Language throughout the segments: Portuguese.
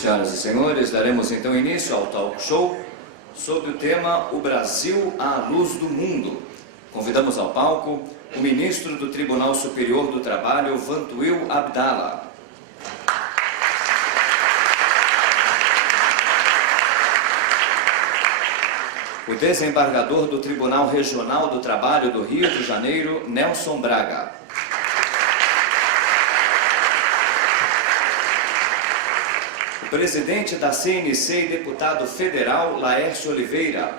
Senhoras e senhores, daremos então início ao talk show sob o tema O Brasil à Luz do Mundo. Convidamos ao palco o ministro do Tribunal Superior do Trabalho, Vantuil Abdallah. O desembargador do Tribunal Regional do Trabalho do Rio de Janeiro, Nelson Braga. O presidente da CNC e deputado federal, Laércio Oliveira.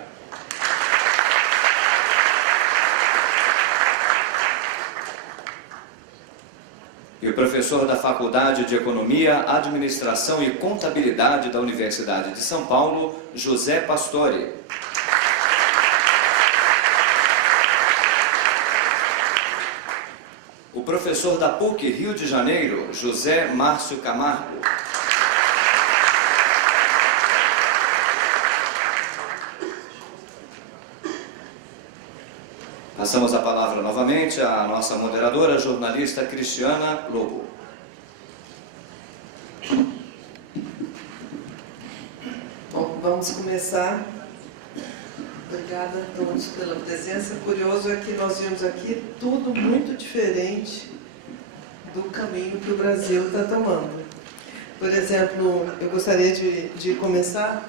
E o professor da Faculdade de Economia, Administração e Contabilidade da Universidade de São Paulo, José Pastore. O professor da PUC Rio de Janeiro, José Márcio Camargo. Passamos a palavra novamente à nossa moderadora, jornalista Cristiana Lobo. Bom, vamos começar. Obrigada a todos pela presença. Curioso é que nós vimos aqui tudo muito diferente do caminho que o Brasil está tomando. Por exemplo, eu gostaria de começar,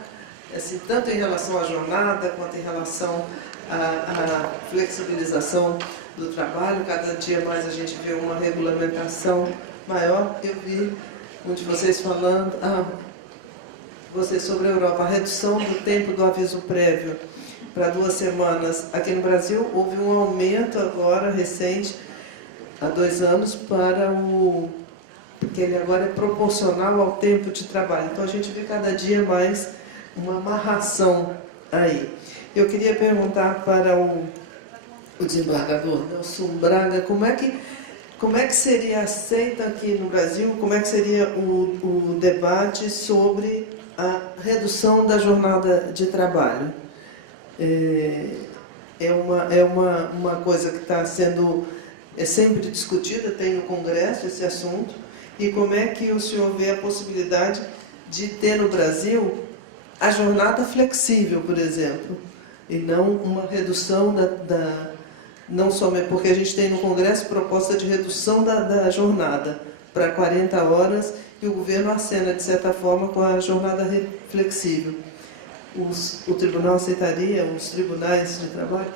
assim, tanto em relação à jornada, quanto em relação à flexibilização do trabalho. Cada dia mais a gente vê uma regulamentação maior. Eu vi um de vocês falando, vocês sobre a Europa, a redução do tempo do aviso prévio para 2 semanas. Aqui no Brasil houve um aumento agora, recente, há 2 anos, porque ele agora é proporcional ao tempo de trabalho. Então a gente vê cada dia mais uma amarração aí. Eu queria perguntar para o desembargador Nelson Braga, como é que seria aceita aqui no Brasil, como é que seria o debate sobre a redução da jornada de trabalho? É uma coisa que está sendo sempre discutida, tem no Congresso esse assunto, e como é que o senhor vê a possibilidade de ter no Brasil a jornada flexível, por exemplo, e não uma redução não somente porque a gente tem no Congresso proposta de redução da jornada para 40 horas e o governo acena, de certa forma, com a jornada flexível. O tribunal aceitaria, os tribunais de trabalho?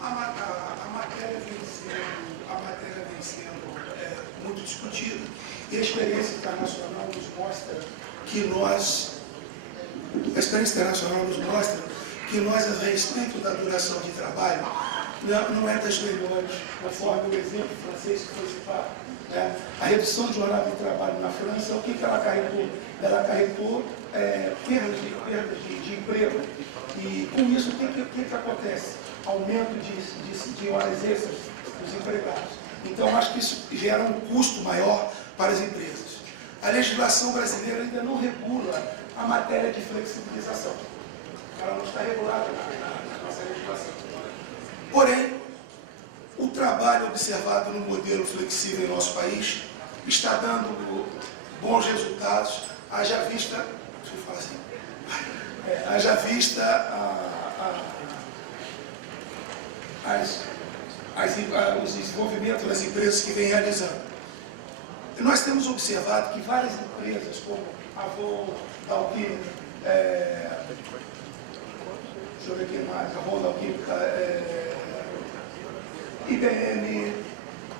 A matéria vem sendo muito discutida e a experiência internacional nos mostra que a respeito da duração de trabalho, não é das melhores, conforme o exemplo francês que foi citado. A redução de jornada de trabalho na França, o que ela acarretou? Ela acarretou perdas de emprego. E com isso, o que acontece? Aumento de horas extras dos empregados. Então, acho que isso gera um custo maior para as empresas. A legislação brasileira ainda não regula a matéria de flexibilização. Ela não está regulada na nossa legislação. Porém, o trabalho observado no modelo flexível em nosso país está dando bons resultados, haja vista os desenvolvimentos das empresas que vêm realizando. E nós temos observado que várias empresas, como a Avon, Alquímica, deixa eu ver quem mais, a Avon, Alquímica, IBM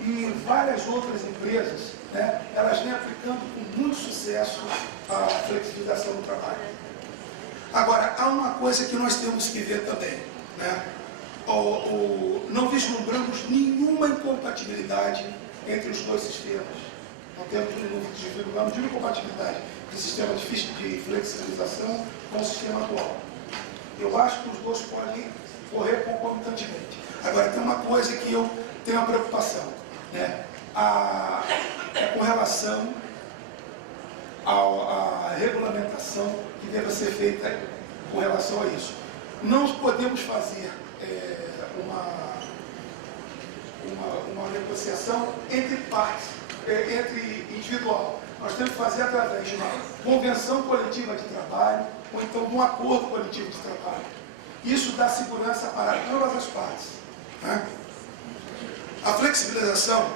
e várias outras empresas, elas vêm aplicando com muito sucesso a flexibilização do trabalho. Agora, há uma coisa que nós temos que ver também, não vislumbramos nenhuma incompatibilidade entre os dois sistemas. Não vislumbramos nenhuma incompatibilidade do sistema de flexibilização com o sistema atual. Eu acho que os dois podem correr concomitantemente. Agora, tem uma coisa que eu tenho uma preocupação, é com relação à regulamentação que deve ser feita com relação a isso. Não podemos fazer uma negociação entre partes, entre individual. Nós temos que fazer através de uma convenção coletiva de trabalho, ou então de um acordo coletivo de trabalho. Isso dá segurança para todas as partes, né? A flexibilização,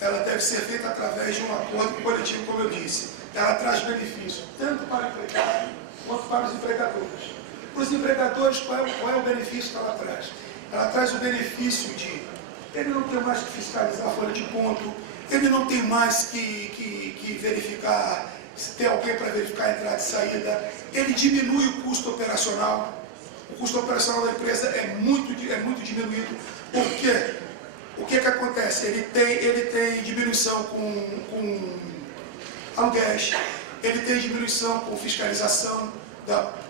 ela deve ser feita através de um acordo coletivo, como eu disse. Ela traz benefício tanto para o empregado quanto para os empregadores. Para os empregadores, qual é o benefício que ela traz? Ela traz o benefício de ele não ter mais que fiscalizar a folha de ponto, ele não tem mais que verificar se tem alguém para verificar a entrada e saída, ele diminui o custo operacional. O custo operacional da empresa é muito diminuído. Por quê? O que acontece? Ele tem diminuição com aluguéis, ele tem diminuição com fiscalização,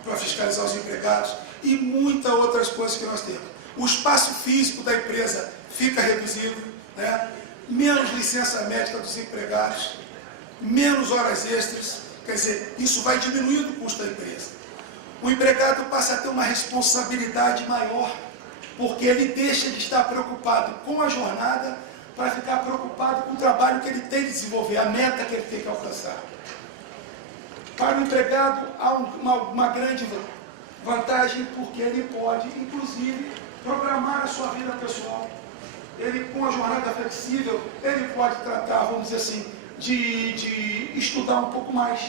para fiscalizar os empregados, e muitas outras coisas que nós temos. O espaço físico da empresa fica reduzido, né? Menos licença médica dos empregados, menos horas extras, quer dizer, isso vai diminuindo o custo da empresa. O empregado passa a ter uma responsabilidade maior, porque ele deixa de estar preocupado com a jornada para ficar preocupado com o trabalho que ele tem que desenvolver, a meta que ele tem que alcançar. Para o empregado, há uma grande vantagem, porque ele pode, inclusive, programar a sua vida pessoal. Ele, com a jornada flexível, ele pode tratar, vamos dizer assim, de estudar um pouco mais,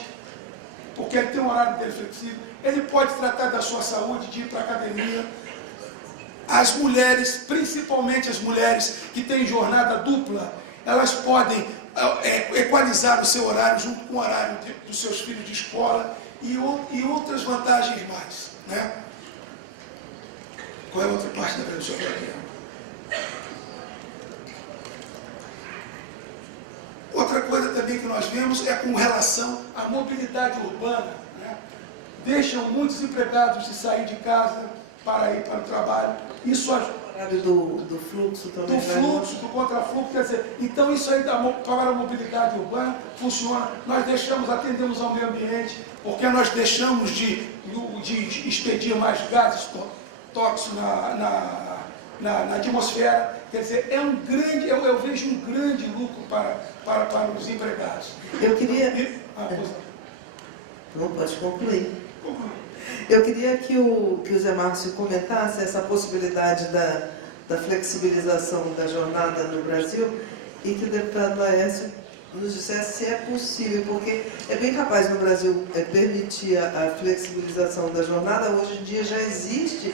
porque ele tem um horário dele flexível. Ele pode tratar da sua saúde, de ir para a academia. As mulheres, principalmente as mulheres que têm jornada dupla, elas podem equalizar o seu horário junto com o horário dos seus filhos de escola e outras vantagens mais, né? Qual é a outra parte da previsão? Outra coisa também que nós vemos é com relação à mobilidade urbana, né? Deixam muitos empregados de sair de casa para ir para o trabalho. Isso ajuda. Do fluxo também. Do fluxo, do contrafluxo, quer dizer, então isso aí para a mobilidade urbana funciona. Nós atendemos ao meio ambiente, porque nós deixamos de expedir mais gases tóxicos na atmosfera. Quer dizer, eu vejo um grande lucro para os empregados. Eu queria... Não, pode concluir. Eu queria que o Zé Márcio comentasse essa possibilidade da flexibilização da jornada no Brasil e que o deputado Laércio nos dissesse se é possível, porque é bem capaz no Brasil permitir a flexibilização da jornada. Hoje em dia já existe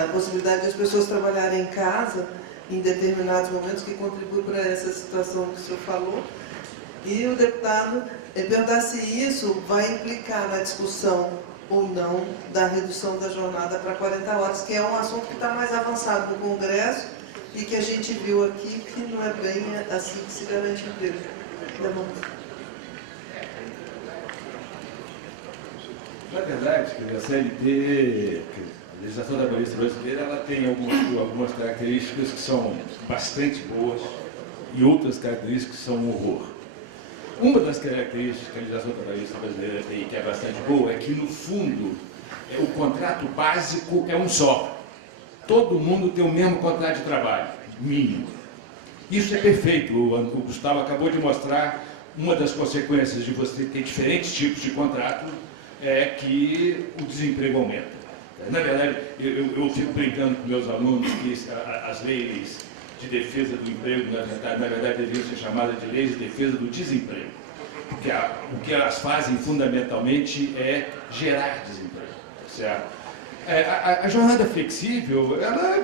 a possibilidade de as pessoas trabalharem em casa em determinados momentos, que contribui para essa situação que o senhor falou. E o deputado perguntar se isso vai implicar na discussão ou não da redução da jornada para 40 horas, que é um assunto que está mais avançado no Congresso e que a gente viu aqui que não é bem assim que se garante emprego. Na verdade, a CLT, a legislação trabalhista brasileira, ela tem algumas características que são bastante boas e outras características que são um horror. Uma das características que a legislação trabalhista brasileira tem, que é bastante boa, é que, no fundo, o contrato básico é um só. Todo mundo tem o mesmo contrato de trabalho, mínimo. Isso é perfeito. O Gustavo acabou de mostrar uma das consequências de você ter diferentes tipos de contrato, é que o desemprego aumenta. Na verdade, eu fico brincando com meus alunos que as leis de defesa do emprego, na verdade, deveriam ser chamadas de leis de defesa do desemprego. Porque o que elas fazem, fundamentalmente, é gerar desemprego. Certo? A jornada flexível, ela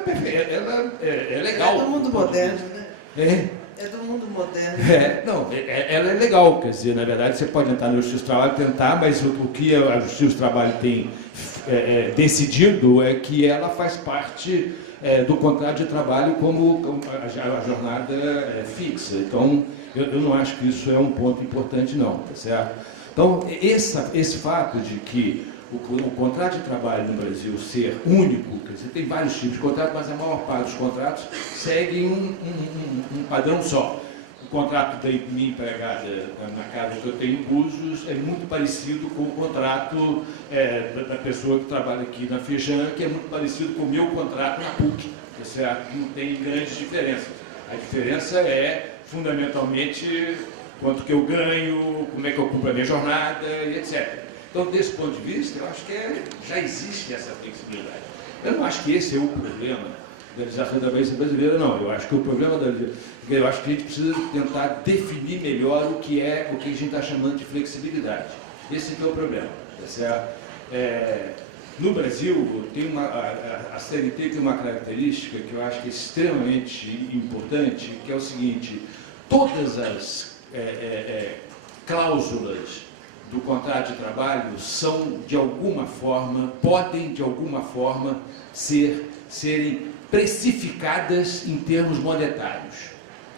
é legal. É do mundo moderno, né? É do mundo moderno. Ela é legal, quer dizer, na verdade, você pode entrar no Justiça do Trabalho, tentar, mas o que a Justiça do Trabalho tem decidido é que ela faz parte do contrato de trabalho como a jornada fixa. Então, eu não acho que isso é um ponto importante, não, tá certo? Então, esse fato de que o contrato de trabalho no Brasil ser único, quer dizer, tem vários tipos de contrato, mas a maior parte dos contratos seguem um padrão só. O contrato da minha empregada na casa que eu tenho em Búzios é muito parecido com o contrato da pessoa que trabalha aqui na Feijão, que é muito parecido com o meu contrato na PUC, certo? Não tem grandes diferenças. A diferença é, fundamentalmente, quanto que eu ganho, como é que eu cumpro a minha jornada e etc. Então, desse ponto de vista, eu acho que já existe essa flexibilidade. Eu não acho que esse é o problema da legislação trabalhista brasileira, não. Eu acho que o problema eu acho que a gente precisa tentar definir melhor o que a gente está chamando de flexibilidade. Esse é o problema. Tá certo? No Brasil, a CLT tem uma característica que eu acho que é extremamente importante, que é o seguinte: todas as cláusulas do contrato de trabalho são, de alguma forma, podem, de alguma forma, serem precificadas em termos monetários.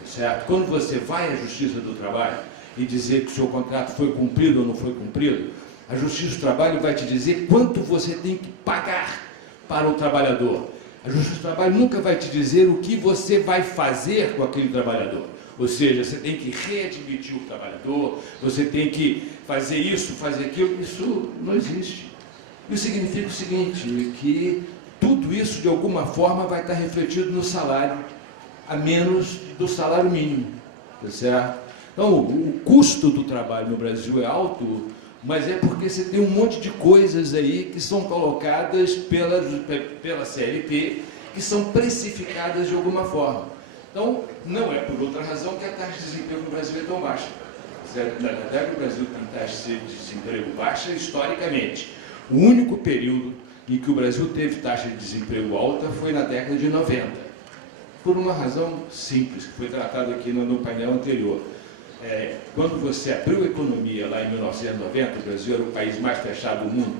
Certo? Quando você vai à Justiça do Trabalho e dizer que o seu contrato foi cumprido ou não foi cumprido, a Justiça do Trabalho vai te dizer quanto você tem que pagar para o trabalhador. A Justiça do Trabalho nunca vai te dizer o que você vai fazer com aquele trabalhador. Ou seja, você tem que readmitir o trabalhador, você tem que fazer isso, fazer aquilo. Isso não existe. Isso significa o seguinte, que tudo isso, de alguma forma, vai estar refletido no salário, a menos do salário mínimo. Tá certo? Então, o custo do trabalho no Brasil é alto, mas é porque você tem um monte de coisas aí que são colocadas pela CLT, que são precificadas de alguma forma. Então, não é por outra razão que a taxa de desemprego no Brasil é tão baixa. Na verdade, o Brasil tem taxa de desemprego baixa historicamente. O único período em que o Brasil teve taxa de desemprego alta foi na década de 90. Por uma razão simples, que foi tratada aqui no painel anterior. Quando você abriu a economia lá em 1990, o Brasil era o país mais fechado do mundo.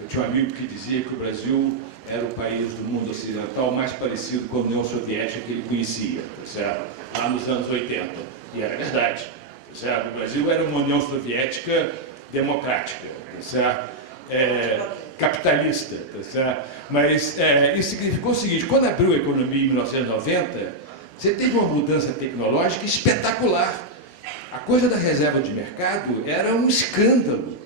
Eu tinha um amigo que dizia que o Brasil era o país do mundo ocidental mais parecido com a União Soviética que ele conhecia, certo? Lá nos anos 80. E era verdade. Certo? O Brasil era uma União Soviética democrática, certo? Capitalista. Certo? Mas isso significou o seguinte: quando abriu a economia em 1990, você teve uma mudança tecnológica espetacular. A coisa da reserva de mercado era um escândalo,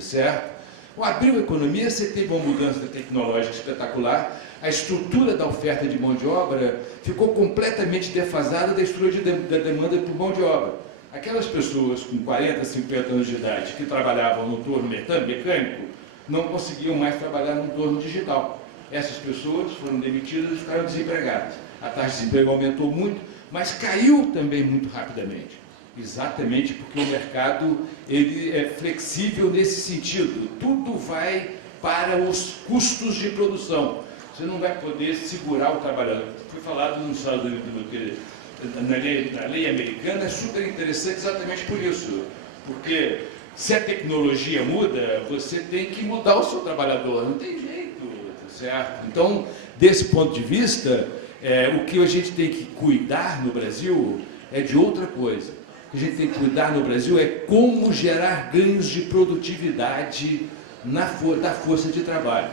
certo? Abriu a economia, você teve uma mudança tecnológica espetacular, a estrutura da oferta de mão de obra ficou completamente defasada da estrutura da demanda por mão de obra. Aquelas pessoas com 40, 50 anos de idade que trabalhavam no torno mecânico não conseguiam mais trabalhar no torno digital. Essas pessoas foram demitidas e ficaram desempregadas. A taxa de desemprego aumentou muito, mas caiu também muito rapidamente. Exatamente porque o mercado ele é flexível nesse sentido. Tudo vai para os custos de produção. Você não vai poder segurar o trabalhador. Foi falado nos Estados Unidos, na lei americana, é super interessante exatamente por isso. Porque se a tecnologia muda, você tem que mudar o seu trabalhador. Não tem jeito, certo? Então, desse ponto de vista, o que a gente tem que cuidar no Brasil é de outra coisa. O que a gente tem que cuidar no Brasil é como gerar ganhos de produtividade da força de trabalho.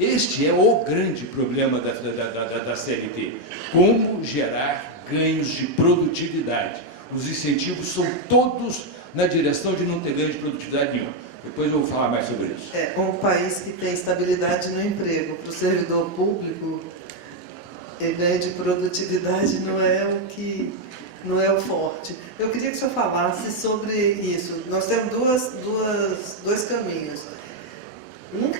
Este é o grande problema da CLT. Como gerar ganhos de produtividade. Os incentivos são todos na direção de não ter ganho de produtividade nenhum. Depois eu vou falar mais sobre isso. Um país que tem estabilidade no emprego. Para o servidor público, ganho de produtividade não é o forte. Eu queria que o senhor falasse sobre isso. Nós temos dois caminhos. Um que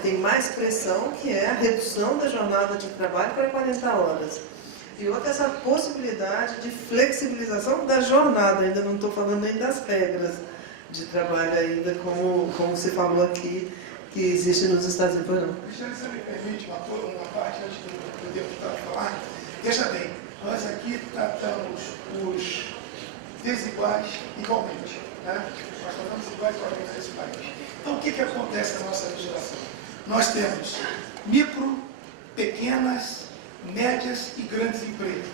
tem mais pressão, que é a redução da jornada de trabalho para 40 horas. E outra, essa possibilidade de flexibilização da jornada. Ainda não estou falando nem das regras de trabalho ainda, como você falou aqui, que existe nos Estados Unidos. Não. Cristiano, você me permite uma parte antes do deputado falar? Veja bem, nós aqui tratamos os desiguais igualmente. Né? Nós tratamos iguais igualmente nesse país. Então, o que acontece na nossa legislação? Nós temos micro, pequenas, médias e grandes empresas.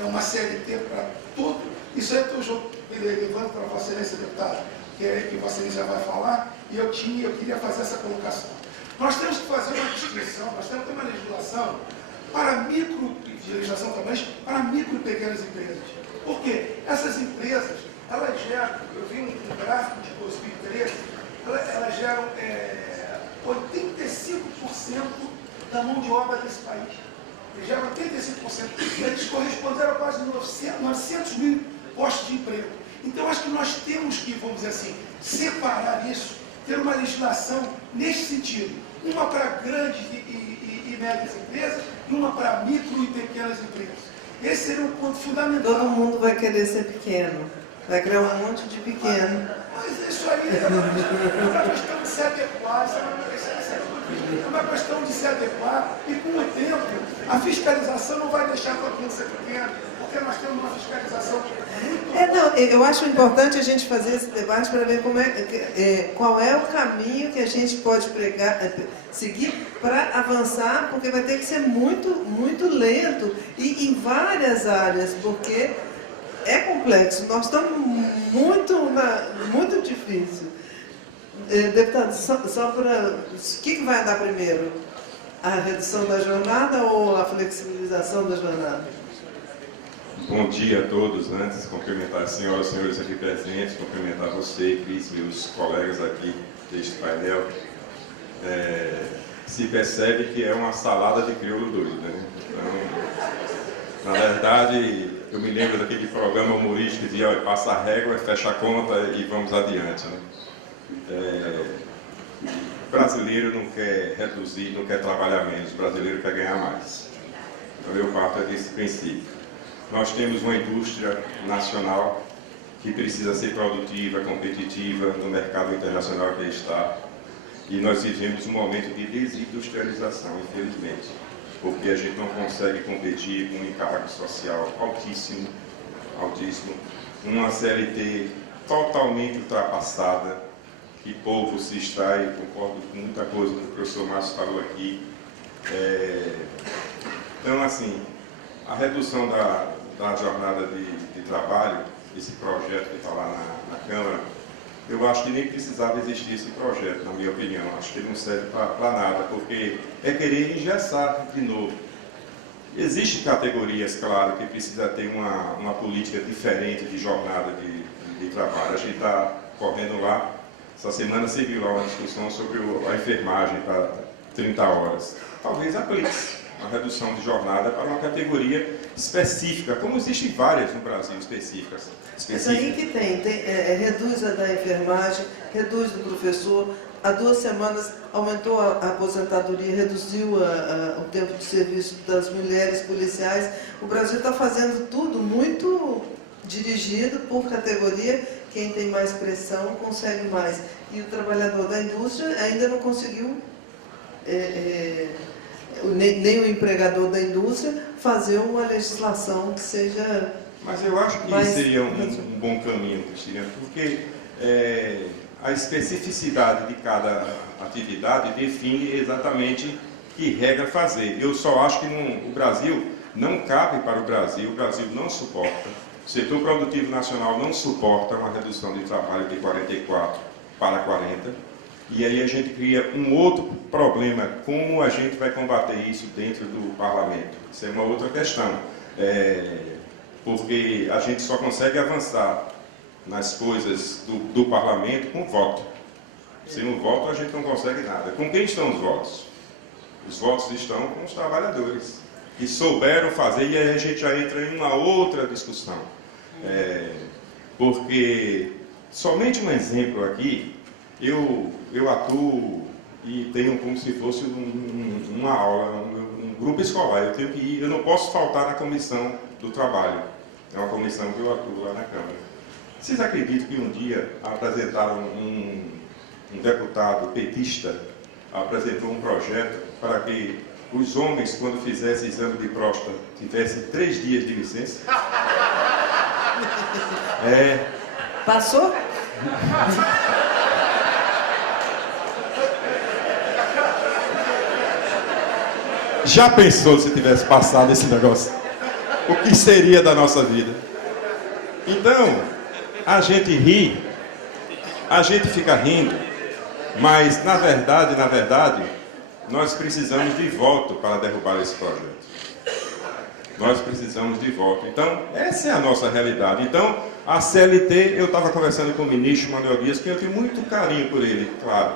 É uma CLT para tudo. Isso aí eu levanto para Vossa Excelência, deputado, que Vossa Excelência já vai falar, e eu queria fazer essa colocação. Nós temos que fazer uma distinção, nós temos que ter uma legislação para legislação trabalhista para micro e pequenas empresas. Por quê? Essas empresas, elas geram, eu vi um gráfico de 2013, elas geram 85% da mão de obra desse país. já 85%, eles corresponderam a quase 900 mil postos de emprego. Então, acho que nós temos que, vamos dizer assim, separar isso, ter uma legislação nesse sentido. Uma para grandes e médias empresas e uma para micro e pequenas empresas. Esse seria um ponto fundamental. Todo mundo vai querer ser pequeno. Vai criar um monte de pequeno. Mas isso aí é uma questão de se adequar, é uma questão de se adequar e com o tempo a fiscalização não vai deixar todo mundo ser pequeno, porque nós temos uma fiscalização muito... Não, eu acho importante a gente fazer esse debate para ver qual é o caminho que a gente pode seguir para avançar, porque vai ter que ser muito, muito lento e em várias áreas, porque é complexo, nós estamos muito difícil. Deputado, só para... O que vai andar primeiro? A redução da jornada ou a flexibilização da jornada? Bom dia a todos. Antes, cumprimentar as senhoras e senhores aqui presentes, cumprimentar você, Cris, meus colegas aqui deste painel. Se percebe que é uma salada de crioulo doido, né? Então, na verdade, eu me lembro daquele programa humorístico que dizia, passa a régua, fecha a conta e vamos adiante, né? O brasileiro não quer reduzir, não quer trabalhar menos, o brasileiro quer ganhar mais. Então eu parto desse princípio. Nós temos uma indústria nacional que precisa ser produtiva, competitiva no mercado internacional que está. E nós vivemos um momento de desindustrialização, infelizmente, porque a gente não consegue competir com um encargo social altíssimo, uma CLT totalmente ultrapassada, que pouco se extrai, concordo com muita coisa que o professor Márcio falou aqui. Então, assim, a redução da jornada de trabalho, esse projeto que está lá na Câmara, eu acho que nem precisava existir esse projeto, na minha opinião. Acho que ele não serve para nada, porque é querer engessar de novo. Existem categorias, claro, que precisa ter uma política diferente de jornada de trabalho. A gente está correndo lá. Essa semana se viu lá uma discussão sobre a enfermagem para 30 horas. Talvez aplique a redução de jornada para uma categoria específica, como existem várias no Brasil específicas. Isso aí que tem reduz a da enfermagem, reduz do professor. Há 2 semanas aumentou a aposentadoria, reduziu o tempo de serviço das mulheres policiais. O Brasil está fazendo tudo muito dirigido por categoria. Quem tem mais pressão consegue mais. E o trabalhador da indústria ainda não conseguiu, nem o empregador da indústria, fazer uma legislação que seja... Mas eu acho que seria um bom caminho, Cristina, porque a especificidade de cada atividade define exatamente que regra fazer. Eu só acho que o Brasil não cabe para o Brasil não suporta. O setor produtivo nacional não suporta uma redução de trabalho de 44 para 40. E aí a gente cria um outro problema, como a gente vai combater isso dentro do parlamento. Isso é uma outra questão, porque a gente só consegue avançar nas coisas do parlamento com voto. Sem o voto a gente não consegue nada. Com quem estão os votos? Os votos estão com os trabalhadores, que souberam fazer, e aí a gente já entra em uma outra discussão. Porque, somente um exemplo aqui, eu atuo e tenho como se fosse uma aula, um grupo escolar. Eu tenho que ir, eu não posso faltar na comissão do trabalho. É uma comissão que eu atuo lá na Câmara. Vocês acreditam que um dia apresentaram um deputado petista, apresentou um projeto para que os homens, quando fizessem exame de próstata, tivessem 3 dias de licença? Passou? Já pensou se tivesse passado esse negócio? O que seria da nossa vida? Então, a gente ri, a gente fica rindo, mas na verdade, nós precisamos de voto para derrubar esse projeto. Nós precisamos de voto. Então, essa é a nossa realidade. Então, a CLT, eu estava conversando com o ministro Manuel Dias, que eu tenho muito carinho por ele, claro,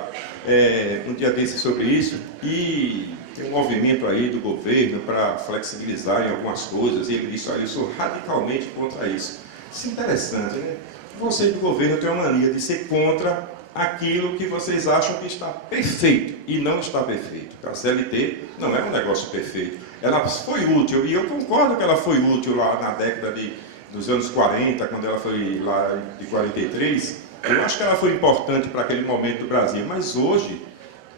um dia desse sobre isso, e tem um movimento aí do governo para flexibilizar em algumas coisas, e ele disse, olha, eu sou radicalmente contra isso. Isso é interessante, né? Vocês do governo têm uma mania de ser contra aquilo que vocês acham que está perfeito, e não está perfeito. A CLT não é um negócio perfeito. Ela foi útil, e eu concordo que ela foi útil lá na década dos anos 40, quando ela foi lá de 43, eu acho que ela foi importante para aquele momento do Brasil, mas hoje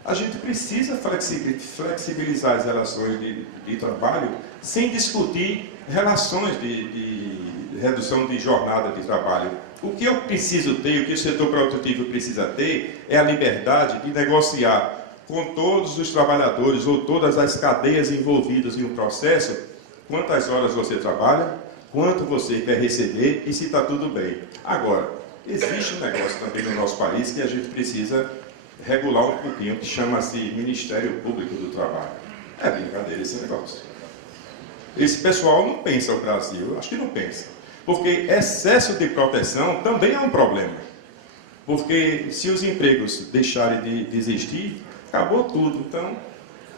a gente precisa flexibilizar as relações de trabalho sem discutir relações de redução de jornada de trabalho. O que eu preciso ter, o que o setor produtivo precisa ter, é a liberdade de negociar com todos os trabalhadores ou todas as cadeias envolvidas em um processo, quantas horas você trabalha, quanto você quer receber e se está tudo bem. Agora, existe um negócio também no nosso país que a gente precisa regular um pouquinho, que chama-se Ministério Público do Trabalho. É brincadeira esse negócio. Esse pessoal não pensa o Brasil, eu acho que não pensa. Porque excesso de proteção também é um problema. Porque se os empregos deixarem de existir, acabou tudo. Então,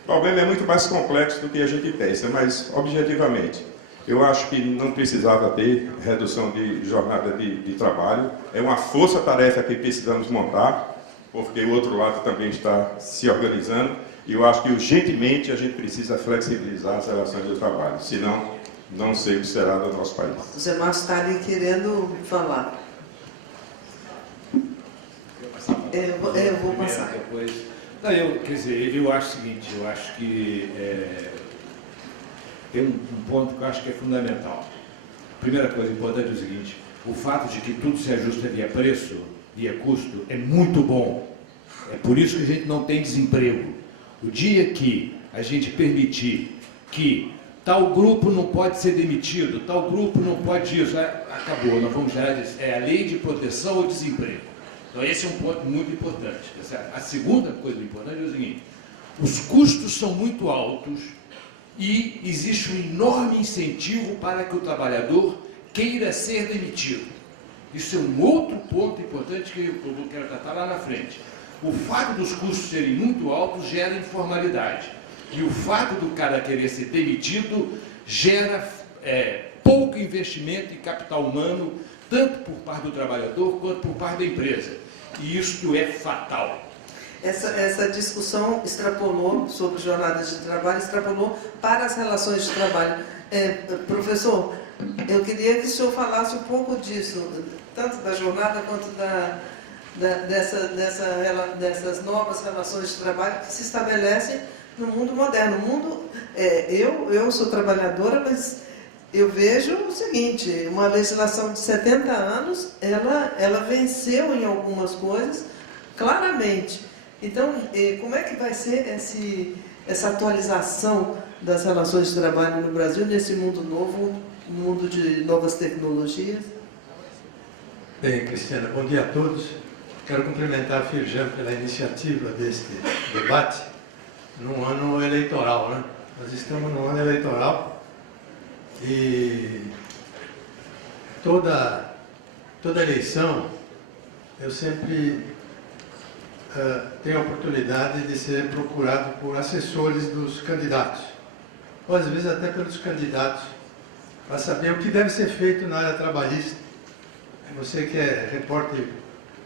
o problema é muito mais complexo do que a gente pensa, mas, objetivamente, eu acho que não precisava ter redução de jornada de trabalho. É uma força-tarefa que precisamos montar, porque o outro lado também está se organizando, e eu acho que, urgentemente, a gente precisa flexibilizar as relações de trabalho, senão, não sei o que será do nosso país. O Zé Márcio está ali querendo falar. Eu vou passar. Depois. Não, quer dizer, eu acho o seguinte, eu acho que tem um ponto que eu acho que é fundamental. A primeira coisa importante é o seguinte, o fato de que tudo se ajusta via preço, via custo, é muito bom. É por isso que a gente não tem desemprego. O dia que a gente permitir que tal grupo não pode ser demitido, tal grupo não pode isso, acabou, nós vamos gerar disso. É a lei de proteção ao desemprego. Então esse é um ponto muito importante. A segunda coisa importante é o seguinte, os custos são muito altos e existe um enorme incentivo para que o trabalhador queira ser demitido. Isso é um outro ponto importante que eu quero tratar lá na frente. O fato dos custos serem muito altos gera informalidade. E o fato do cara querer ser demitido gera pouco investimento em capital humano, tanto por parte do trabalhador quanto por parte da empresa. E isso é fatal. Essa discussão extrapolou sobre jornadas de trabalho, extrapolou para as relações de trabalho. Professor, eu queria que o senhor falasse um pouco disso, tanto da jornada quanto dessas novas relações de trabalho que se estabelecem no mundo moderno. Eu sou trabalhadora, mas eu vejo o seguinte, uma legislação de 70 anos, ela venceu em algumas coisas, claramente. Então, como é que vai ser essa atualização das relações de trabalho no Brasil, nesse mundo novo, mundo de novas tecnologias? Bem, Cristiana, bom dia a todos. Quero cumprimentar a Firjan pela iniciativa deste debate num ano eleitoral, né? Nós estamos num ano eleitoral e toda eleição eu sempre tenho a oportunidade de ser procurado por assessores dos candidatos, ou às vezes até pelos candidatos, para saber o que deve ser feito na área trabalhista. Você que é repórter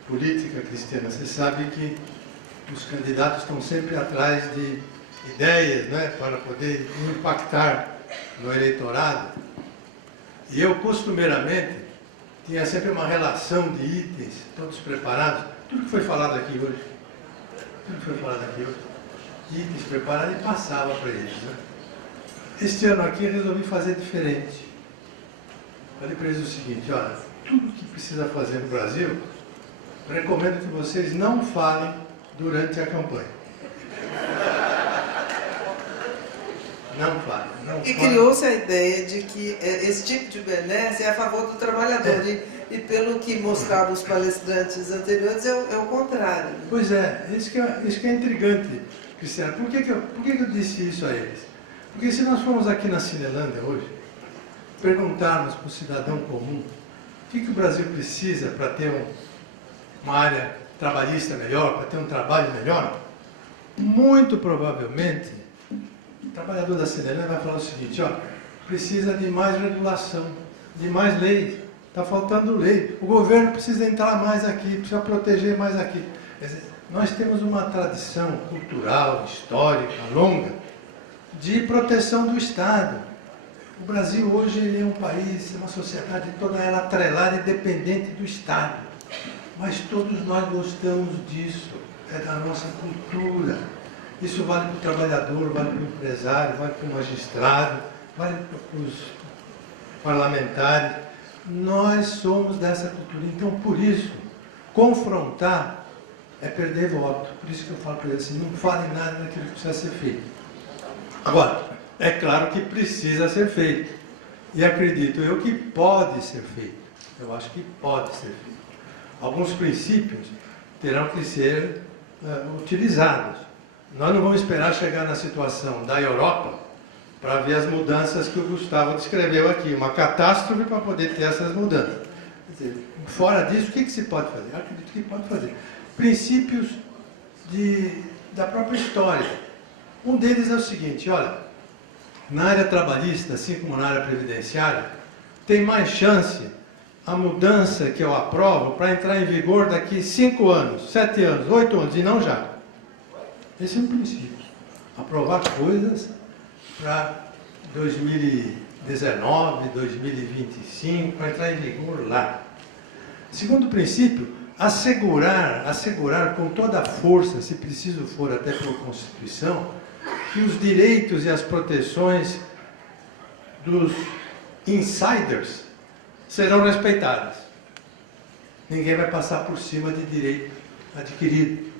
política, Cristiana, você sabe que os candidatos estão sempre atrás de ideias, né, para poder impactar no eleitorado. E eu, costumeiramente, tinha sempre uma relação de itens, todos preparados, tudo que foi falado aqui hoje, itens preparados e passava para eles. Né? Este ano aqui eu resolvi fazer diferente. Falei para eles o seguinte, olha, tudo que precisa fazer no Brasil, recomendo que vocês não falem durante a campanha. Não falem. E criou-se a ideia de que esse tipo de benesse é a favor do trabalhador. E pelo que mostravam os palestrantes anteriores, é o contrário. Pois é, isso que é intrigante, Cristiano. Por que eu disse isso a eles? Porque se nós formos aqui na Cinelândia hoje, perguntarmos para o cidadão comum o que o Brasil precisa para ter uma área trabalhista melhor, para ter um trabalho melhor, muito provavelmente trabalhador da CDL vai falar o seguinte, ó, precisa de mais regulação, de mais leis, está faltando lei, o governo precisa entrar mais aqui, precisa proteger mais aqui. Quer dizer, nós temos uma tradição cultural, histórica, longa, de proteção do Estado. O Brasil hoje ele é um país, uma sociedade toda ela atrelada e dependente do Estado. Mas todos nós gostamos disso, é da nossa cultura. Isso vale para o trabalhador, vale para o empresário, vale para o magistrado, vale para os parlamentares. Nós somos dessa cultura. Então, por isso, confrontar é perder voto. Por isso que eu falo para eles assim, não falem nada daquilo que precisa ser feito. Agora, é claro que precisa ser feito. E acredito eu que pode ser feito. Eu acho que pode ser feito. Alguns princípios terão que ser utilizados. Nós não vamos esperar chegar na situação da Europa para ver as mudanças que o Gustavo descreveu aqui. Uma catástrofe para poder ter essas mudanças. Quer dizer, fora disso, o que se pode fazer? Eu acredito que pode fazer. Princípios da própria história. Um deles é o seguinte, olha, na área trabalhista, assim como na área previdenciária, tem mais chance a mudança que eu aprovo para entrar em vigor daqui 5 anos, 7 anos, 8 anos, e não já. Esse é um princípio. Aprovar coisas para 2019, 2025, para entrar em vigor lá. Segundo princípio, assegurar com toda a força, se preciso for até por Constituição, que os direitos e as proteções dos insiders serão respeitadas. Ninguém vai passar por cima de direito adquirido.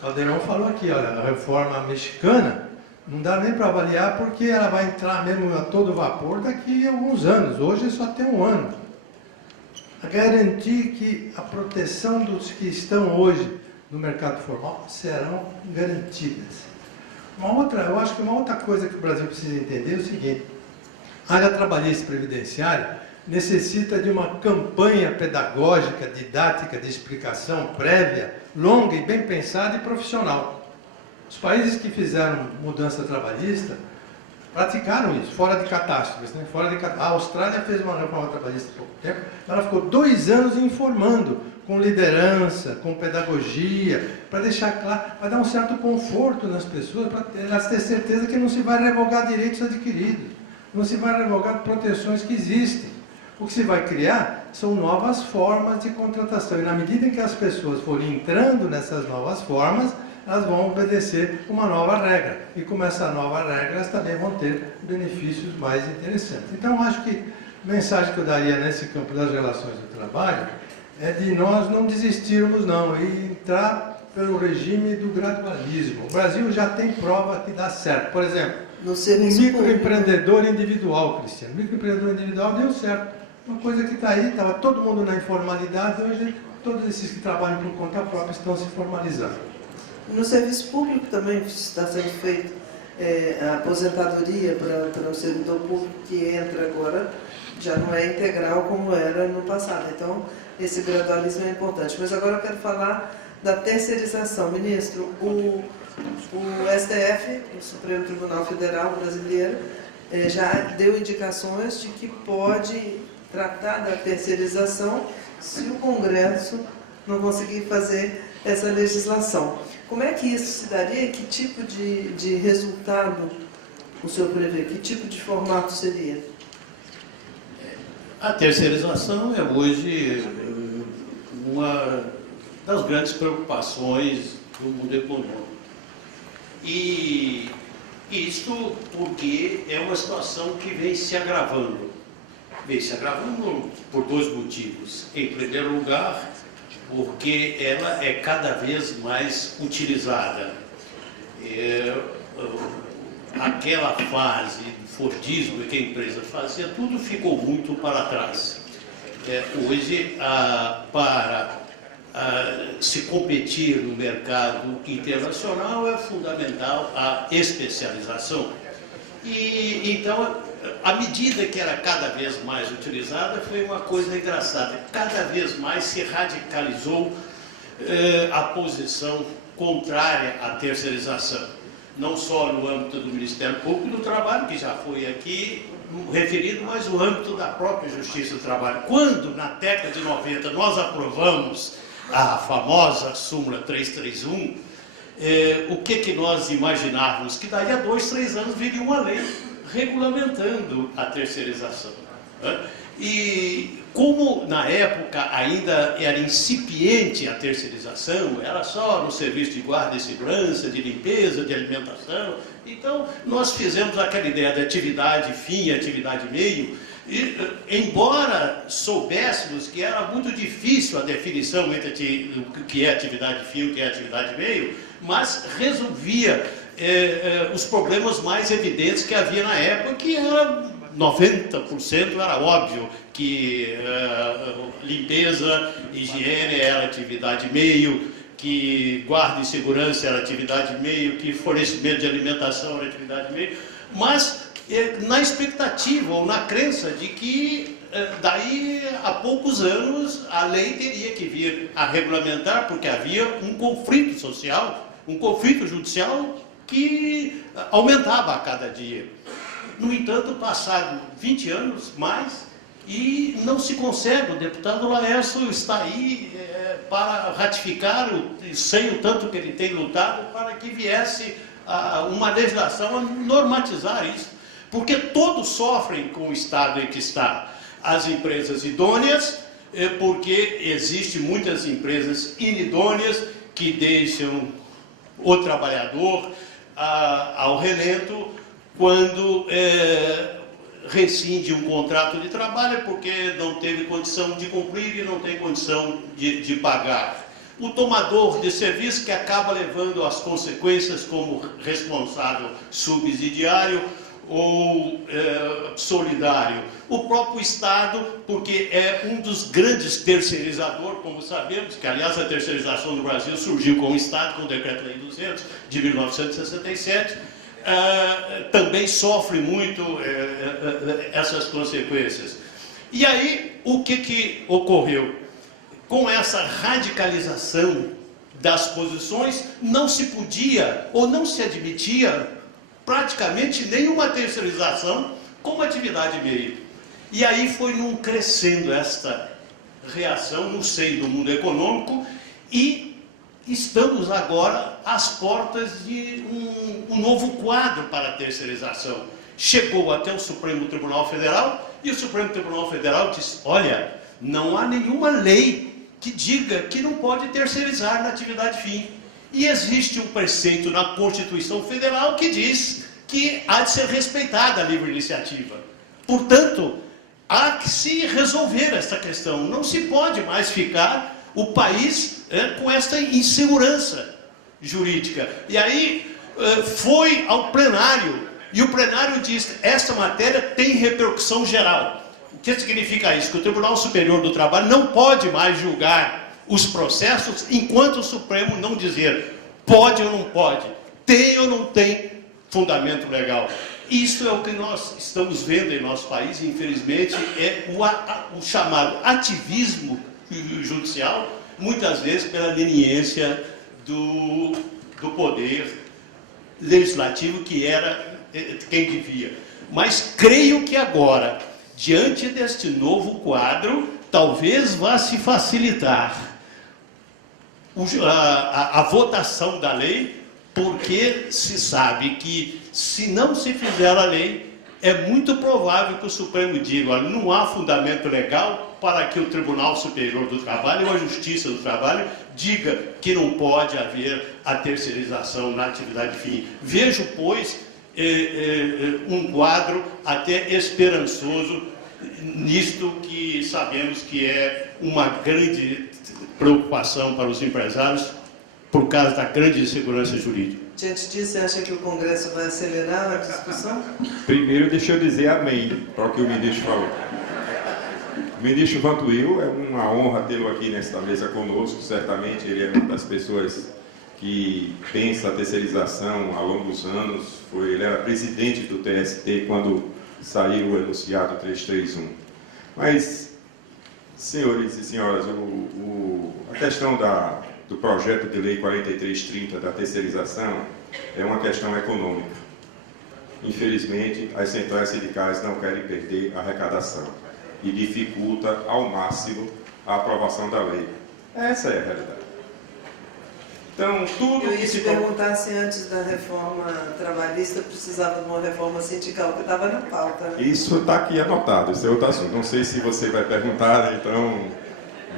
Caldeirão falou aqui, olha, a reforma mexicana não dá nem para avaliar porque ela vai entrar mesmo a todo vapor daqui a alguns anos. Hoje só tem 1 ano. A garantir que a proteção dos que estão hoje no mercado formal serão garantidas. Eu acho que uma outra coisa que o Brasil precisa entender é o seguinte: a área trabalhista e previdenciária necessita de uma campanha pedagógica, didática, de explicação prévia, longa e bem pensada e profissional. Os países que fizeram mudança trabalhista praticaram isso, fora de catástrofes. Né? A Austrália fez uma reforma trabalhista há pouco tempo, ela ficou 2 anos informando, com liderança, com pedagogia, para deixar claro, para dar um certo conforto nas pessoas, para elas terem certeza que não se vai revogar direitos adquiridos, não se vai revogar proteções que existem. O que se vai criar são novas formas de contratação. E na medida em que as pessoas forem entrando nessas novas formas, elas vão obedecer uma nova regra. E com essa nova regra, elas também vão ter benefícios mais interessantes. Então, acho que a mensagem que eu daria nesse campo das relações do trabalho é de nós não desistirmos, não, e entrar pelo regime do gradualismo. O Brasil já tem prova que dá certo. Por exemplo, o microempreendedor individual, Cristiano. O microempreendedor individual deu certo. Uma coisa que está aí, estava todo mundo na informalidade, hoje todos esses que trabalham por conta própria estão se formalizando. No serviço público também está sendo feito a aposentadoria para o servidor público que entra agora, já não é integral como era no passado. Então, esse gradualismo é importante. Mas agora eu quero falar da terceirização. Ministro, o STF, o Supremo Tribunal Federal brasileiro, já deu indicações de que pode tratar da terceirização se o Congresso não conseguir fazer essa legislação. Como é que isso se daria? Que tipo de resultado o senhor prevê? Que tipo de formato seria? A terceirização é hoje uma das grandes preocupações do mundo econômico. E isso porque é uma situação que vem se agravando. Vem se agravando por 2 motivos. Em primeiro lugar, porque ela é cada vez mais utilizada. Aquela fase do Fordismo que a empresa fazia, tudo ficou muito para trás. Hoje, para se competir no mercado internacional, é fundamental a especialização. E então, à medida que era cada vez mais utilizada, foi uma coisa engraçada. Cada vez mais se radicalizou a posição contrária à terceirização. não só no âmbito do Ministério Público do Trabalho, que já foi aqui referido, mas o âmbito da própria Justiça do Trabalho. Quando, na década de 90, nós aprovamos a famosa súmula 331, o que nós imaginávamos? Que daí a 2, 3 anos viria uma lei regulamentando a terceirização, né? E como na época ainda era incipiente a terceirização, era só no serviço de guarda e segurança, de limpeza, de alimentação, então nós fizemos aquela ideia de atividade fim e atividade meio, e embora soubéssemos que era muito difícil a definição entre o que é atividade fim e o que é atividade meio, mas resolvia os problemas mais evidentes que havia na época, que era 90% era óbvio que limpeza, higiene era atividade meio, que guarda e segurança era atividade meio, que fornecimento de alimentação era atividade meio, mas na expectativa ou na crença de que daí a poucos anos a lei teria que vir a regulamentar, porque havia um conflito social, um conflito judicial que aumentava a cada dia. No entanto, passaram 20 anos mais e não se consegue. O deputado Laércio está aí para ratificar, sei o tanto que ele tem lutado, para que viesse uma legislação a normatizar isso. Porque todos sofrem com o estado em que está. As empresas idôneas, porque existem muitas empresas inidôneas que deixam o trabalhador ao relento quando rescinde um contrato de trabalho porque não teve condição de cumprir e não tem condição de pagar. O tomador de serviço que acaba levando as consequências como responsável subsidiário ou solidário. O próprio Estado, porque é um dos grandes terceirizadores, como sabemos, que aliás a terceirização no Brasil surgiu com o Estado, com o Decreto-Lei 200 de 1967, também sofre muito essas consequências. E aí, o que ocorreu? Com essa radicalização das posições, não se podia ou não se admitia praticamente nenhuma terceirização como atividade meio. E aí foi num crescendo esta reação no seio do mundo econômico e estamos agora às portas de um novo quadro para a terceirização. Chegou até o Supremo Tribunal Federal e o Supremo Tribunal Federal disse: olha, não há nenhuma lei que diga que não pode terceirizar na atividade fim. E existe um preceito na Constituição Federal que diz que há de ser respeitada a livre iniciativa. Portanto, há que se resolver esta questão. Não se pode mais ficar o país com esta insegurança jurídica. E aí foi ao plenário, e o plenário diz: esta matéria tem repercussão geral. O que significa isso? Que o Tribunal Superior do Trabalho não pode mais julgar os processos enquanto o Supremo não dizer pode ou não pode, tem ou não tem fundamento legal. Isso é o que nós estamos vendo em nosso país, e infelizmente é o chamado ativismo judicial, muitas vezes pela leniência do poder legislativo, que era quem devia. Mas creio que agora, diante deste novo quadro, talvez vá se facilitar a votação da lei, porque se sabe que, se não se fizer a lei, é muito provável que o Supremo diga: olha, não há fundamento legal para que o Tribunal Superior do Trabalho ou a Justiça do Trabalho diga que não pode haver a terceirização na atividade fim. Vejo, pois, um quadro até esperançoso nisto que sabemos que é uma grande preocupação para os empresários por causa da grande insegurança jurídica. Diante disso, você acha que o Congresso vai acelerar a discussão? Primeiro, deixa eu dizer amém para o que o ministro falou. O ministro Vantuil, é uma honra tê-lo aqui nesta mesa conosco. Certamente ele é uma das pessoas que pensa a terceirização há longos anos. Ele era presidente do TST quando saiu o enunciado 331. Mas, senhores e senhoras, a questão do projeto de lei 4330 da terceirização é uma questão econômica. Infelizmente, as centrais sindicais não querem perder a arrecadação e dificulta ao máximo a aprovação da lei. Essa é a realidade. Então, tudo Eu ia que te se... perguntar se antes da reforma trabalhista precisava de uma reforma sindical, que estava na pauta. Isso está aqui anotado, esse é outro assunto. Não sei se você vai perguntar, então,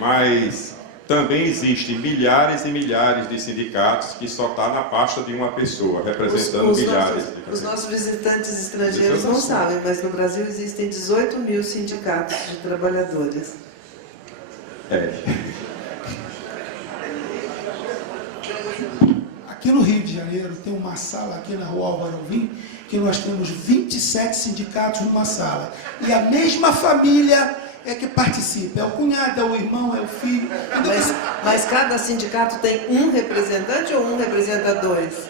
mas também existem milhares e milhares de sindicatos que só está na pasta de uma pessoa, representando milhares. Os nossos visitantes estrangeiros não sabem, mas no Brasil existem 18 mil sindicatos de trabalhadores. É. Aqui no Rio de Janeiro tem uma sala aqui na Rua Álvaro Alvim, que nós temos 27 sindicatos numa sala. E a mesma família é que participa. É o cunhado, é o irmão, é o filho. Mas cada sindicato tem um representante ou um representa dois?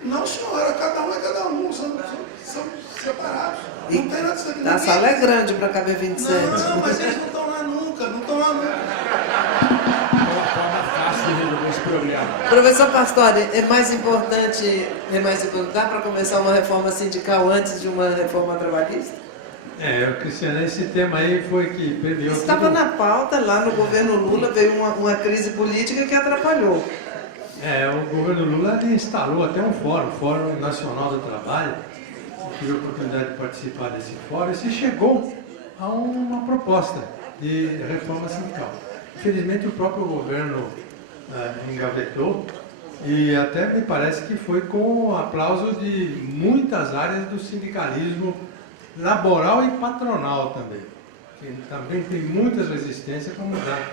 Não, senhora, cada um é cada um, são separados. Não tem nada disso aqui. A sala é grande para caber 27. Não, mas eles não estão lá nunca, não estão lá nunca. Professor Pastore, é mais importante, dá para começar uma reforma sindical antes de uma reforma trabalhista? Cristiano, esse tema aí foi que previu... Estava na pauta, lá no governo Lula veio uma crise política que atrapalhou. O governo Lula instalou até um Fórum Nacional do Trabalho. Eu tive a oportunidade de participar desse fórum e se chegou a uma proposta de reforma sindical. Infelizmente, o próprio governo engavetou e até me parece que foi com o aplauso de muitas áreas do sindicalismo laboral e patronal também, que também tem muitas resistências para mudar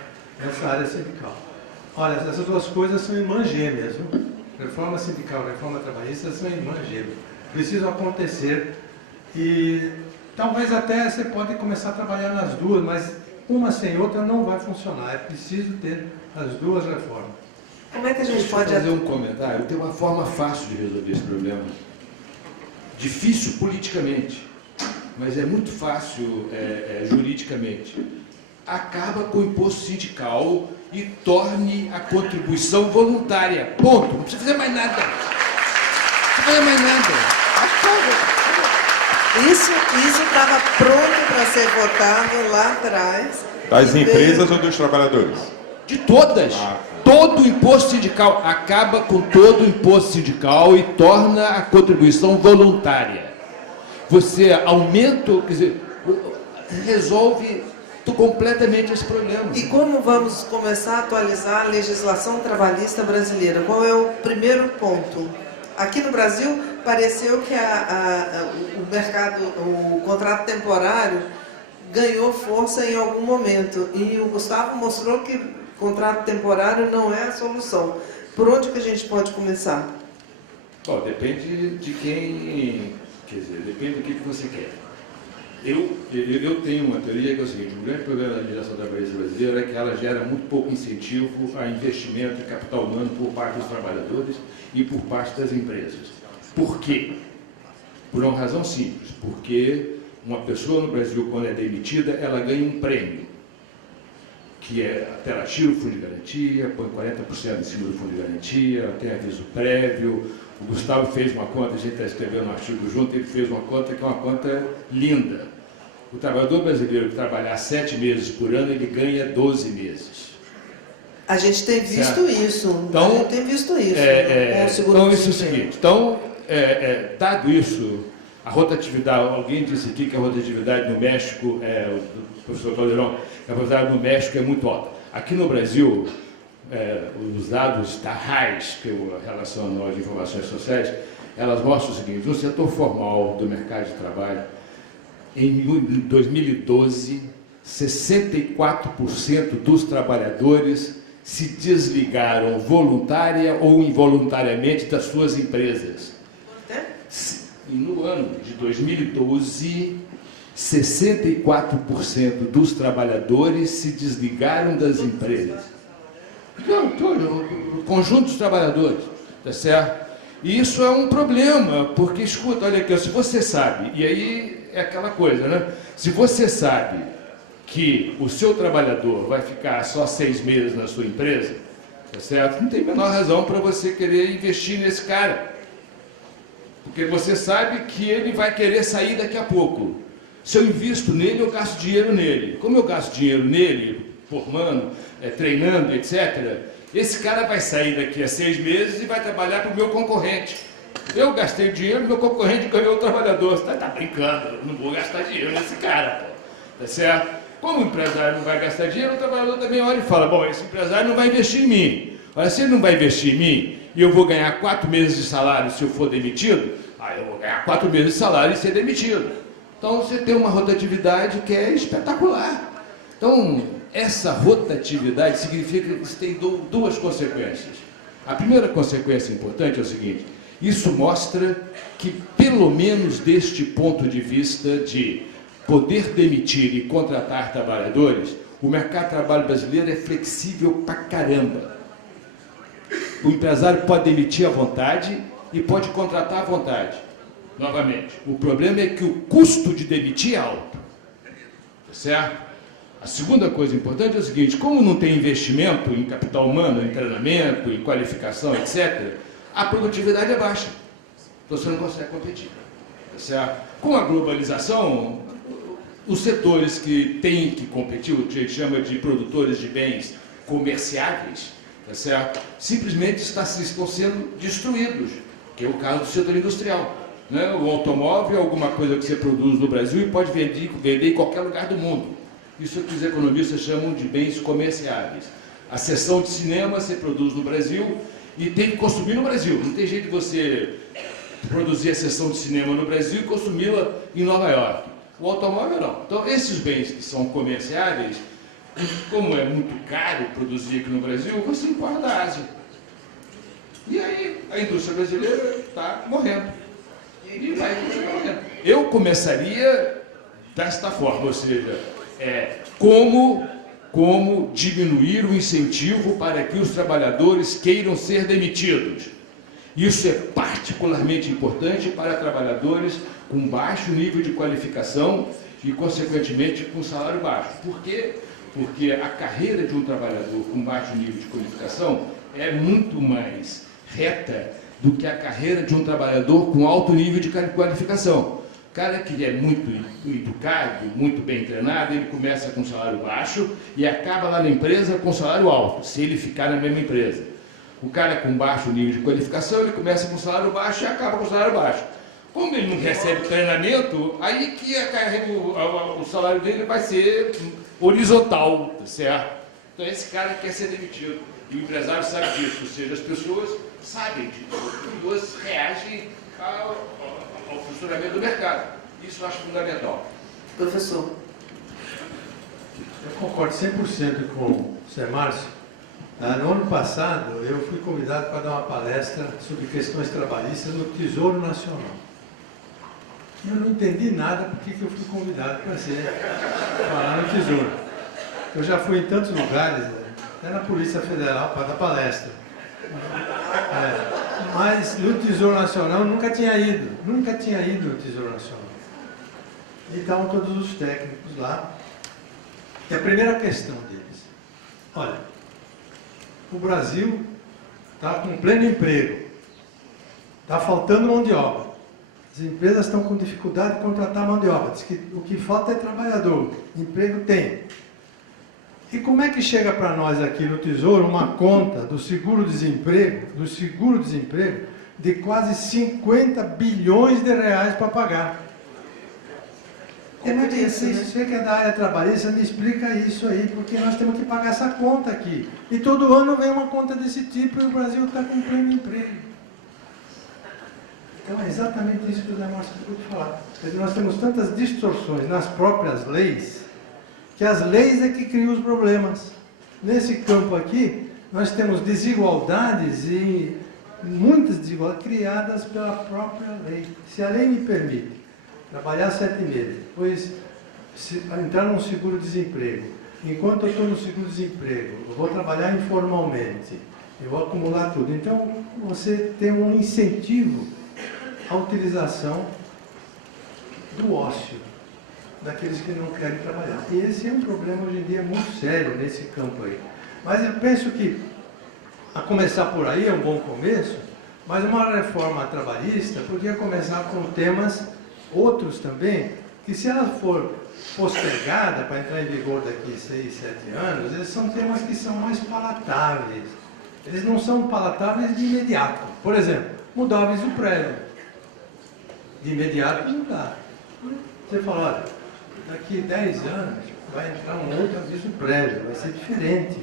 essa área sindical. Olha, essas duas coisas são irmãs gêmeas, viu? Reforma sindical e reforma trabalhista são irmãs gêmeas, precisam acontecer e talvez até você pode começar a trabalhar nas duas, mas uma sem outra não vai funcionar, é preciso ter as duas reformas. Como é que a gente pode... fazer um comentário? Tem uma forma fácil de resolver esse problema. Difícil politicamente, mas é muito fácil juridicamente. Acaba com o imposto sindical e torne a contribuição voluntária. Ponto. Não precisa fazer mais nada. Não precisa fazer mais nada. Isso estava pronto para ser votado lá atrás. Das empresas ou dos trabalhadores? De todas. Todo o imposto sindical. Acaba com todo o imposto sindical e torna a contribuição voluntária. Você aumenta, quer dizer, resolve completamente esse problema. E como vamos começar a atualizar a legislação trabalhista brasileira? Qual é o primeiro ponto? Aqui no Brasil, pareceu que o contrato temporário ganhou força em algum momento. E o Gustavo mostrou que contrato temporário não é a solução. Por onde que a gente pode começar? Bom, depende de quem... Quer dizer, depende do que você quer. Eu tenho uma teoria que é o seguinte: o grande problema da legislação trabalhista brasileira é que ela gera muito pouco incentivo a investimento em capital humano por parte dos trabalhadores e por parte das empresas. Por quê? Por uma razão simples, porque uma pessoa no Brasil, quando é demitida, ela ganha um prêmio, que é até ela tira o fundo de garantia, põe 40% em cima do fundo de garantia, tem aviso prévio. O Gustavo fez uma conta, a gente está escrevendo um artigo junto, ele fez uma conta que é uma conta linda. O trabalhador brasileiro que trabalhar 7 meses por ano, ele ganha 12 meses. A gente tem visto isso. Então, a gente tem visto isso. Então, isso é o seguinte. Então, dado isso, a rotatividade, alguém disse aqui que a rotatividade no México, o professor Caldeirão, a rotatividade no México é muito alta. Aqui no Brasil, os dados da RAIS, que é a Relação Anual de Informações Sociais, elas mostram o seguinte: no setor formal do mercado de trabalho, em 2012, 64% dos trabalhadores se desligaram voluntária ou involuntariamente das suas empresas. E no ano de 2012, 64% dos trabalhadores se desligaram das empresas. Não, o conjunto dos trabalhadores, tá certo? E isso é um problema, porque, escuta, olha aqui, se você sabe, e aí é aquela coisa, né? Se você sabe que o seu trabalhador vai ficar só 6 meses na sua empresa, tá certo? Não tem a menor razão para você querer investir nesse cara. Porque você sabe que ele vai querer sair daqui a pouco. Se eu invisto nele, eu gasto dinheiro nele. Como eu gasto dinheiro nele, formando, treinando, etc., esse cara vai sair daqui a 6 meses e vai trabalhar para o meu concorrente. Eu gastei dinheiro, meu concorrente ganhou o trabalhador. Você está brincando, eu não vou gastar dinheiro nesse cara, pô. Tá certo? Como o empresário não vai gastar dinheiro, o trabalhador também olha e fala, bom, esse empresário não vai investir em mim. Olha, se ele não vai investir em mim e eu vou ganhar 4 meses de salário se eu for demitido, aí eu vou ganhar 4 meses de salário e ser demitido. Então você tem uma rotatividade que é espetacular. Então, essa rotatividade significa que isso tem duas consequências. A primeira consequência importante é o seguinte: isso mostra que, pelo menos deste ponto de vista de poder demitir e contratar trabalhadores, o mercado de trabalho brasileiro é flexível pra caramba. O empresário pode demitir à vontade e pode contratar à vontade. Novamente, o problema é que o custo de demitir é alto. Certo? A segunda coisa importante é o seguinte: como não tem investimento em capital humano, em treinamento, em qualificação, etc., a produtividade é baixa. Então você não consegue competir. Certo? Com a globalização, os setores que têm que competir, o que a gente chama de produtores de bens comerciáveis, tá certo? Simplesmente estão sendo destruídos, que é o caso do setor industrial. Né? O automóvel é alguma coisa que você produz no Brasil e pode vender em qualquer lugar do mundo. Isso é o que os economistas chamam de bens comerciáveis. A sessão de cinema você produz no Brasil e tem que consumir no Brasil. Não tem jeito de você produzir a sessão de cinema no Brasil e consumi-la em Nova York. O automóvel não. Então, esses bens que são comerciáveis, como é muito caro produzir aqui no Brasil, você importa da Ásia. E aí a indústria brasileira está morrendo. E vai continuar morrendo. Eu começaria desta forma, ou seja, como diminuir o incentivo para que os trabalhadores queiram ser demitidos. Isso é particularmente importante para trabalhadores com baixo nível de qualificação e, consequentemente, com salário baixo. Por quê? Porque a carreira de um trabalhador com baixo nível de qualificação é muito mais reta do que a carreira de um trabalhador com alto nível de qualificação. O cara que é muito educado, muito bem treinado, ele começa com salário baixo e acaba lá na empresa com salário alto, se ele ficar na mesma empresa. O cara com baixo nível de qualificação, ele começa com salário baixo e acaba com salário baixo. Como ele não recebe treinamento, aí que o salário dele vai ser horizontal, certo? Então esse cara quer ser demitido. E o empresário sabe disso, ou seja, as pessoas sabem disso. As pessoas reagem ao funcionamento do mercado. Isso eu acho fundamental. Professor. Eu concordo 100% com o Zé Márcio. No ano passado, eu fui convidado para dar uma palestra sobre questões trabalhistas no Tesouro Nacional. Eu não entendi nada porque eu fui convidado para falar no Tesouro. Eu já fui em tantos lugares, até na Polícia Federal, para dar palestra. Mas no Tesouro Nacional eu nunca tinha ido no Tesouro Nacional. E estavam todos os técnicos lá. E a primeira questão deles: olha, o Brasil está com pleno emprego, está faltando mão de obra, as empresas estão com dificuldade de contratar mão de obra, diz que o que falta é trabalhador, emprego tem. E como é que chega para nós aqui no Tesouro uma conta do seguro-desemprego, de quase 50 bilhões de reais para pagar? Como é que você que é da área trabalhista me explica isso aí, porque nós temos que pagar essa conta aqui. E todo ano vem uma conta desse tipo e o Brasil está com pleno emprego. Então é exatamente isso que o Zé Márcio acabou de falar. Quer dizer, nós temos tantas distorções nas próprias leis, que as leis é que criam os problemas. Nesse campo aqui, nós temos desigualdades e muitas desigualdades criadas pela própria lei. Se a lei me permite trabalhar 7 meses, depois entrar num seguro-desemprego, enquanto eu estou no seguro-desemprego, eu vou trabalhar informalmente, eu vou acumular tudo. Então, você tem um incentivo à utilização do ócio daqueles que não querem trabalhar. E esse é um problema hoje em dia muito sério nesse campo aí. Mas eu penso que a começar por aí é um bom começo, mas uma reforma trabalhista podia começar com temas, outros também, que se ela for postergada para entrar em vigor daqui 6, 7 anos, eles são temas que são mais palatáveis. Eles não são palatáveis de imediato. Por exemplo, mudar o aviso prévio. De imediato não dá. Você fala, olha, daqui 10 anos vai entrar um outro aviso prévio, vai ser diferente.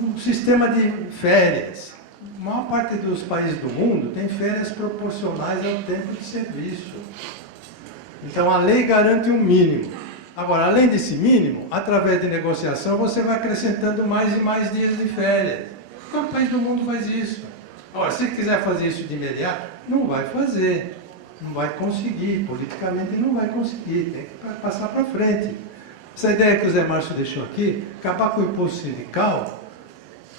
Um sistema de férias. A maior parte dos países do mundo tem férias proporcionais ao tempo de serviço. Então a lei garante um mínimo. Agora, além desse mínimo, através de negociação, você vai acrescentando mais e mais dias de férias. Qual país do mundo faz isso? Agora, se quiser fazer isso de imediato, não vai fazer. Não vai conseguir, politicamente não vai conseguir, tem que passar para frente. Essa ideia que o Zé Márcio deixou aqui, acabar com o imposto sindical,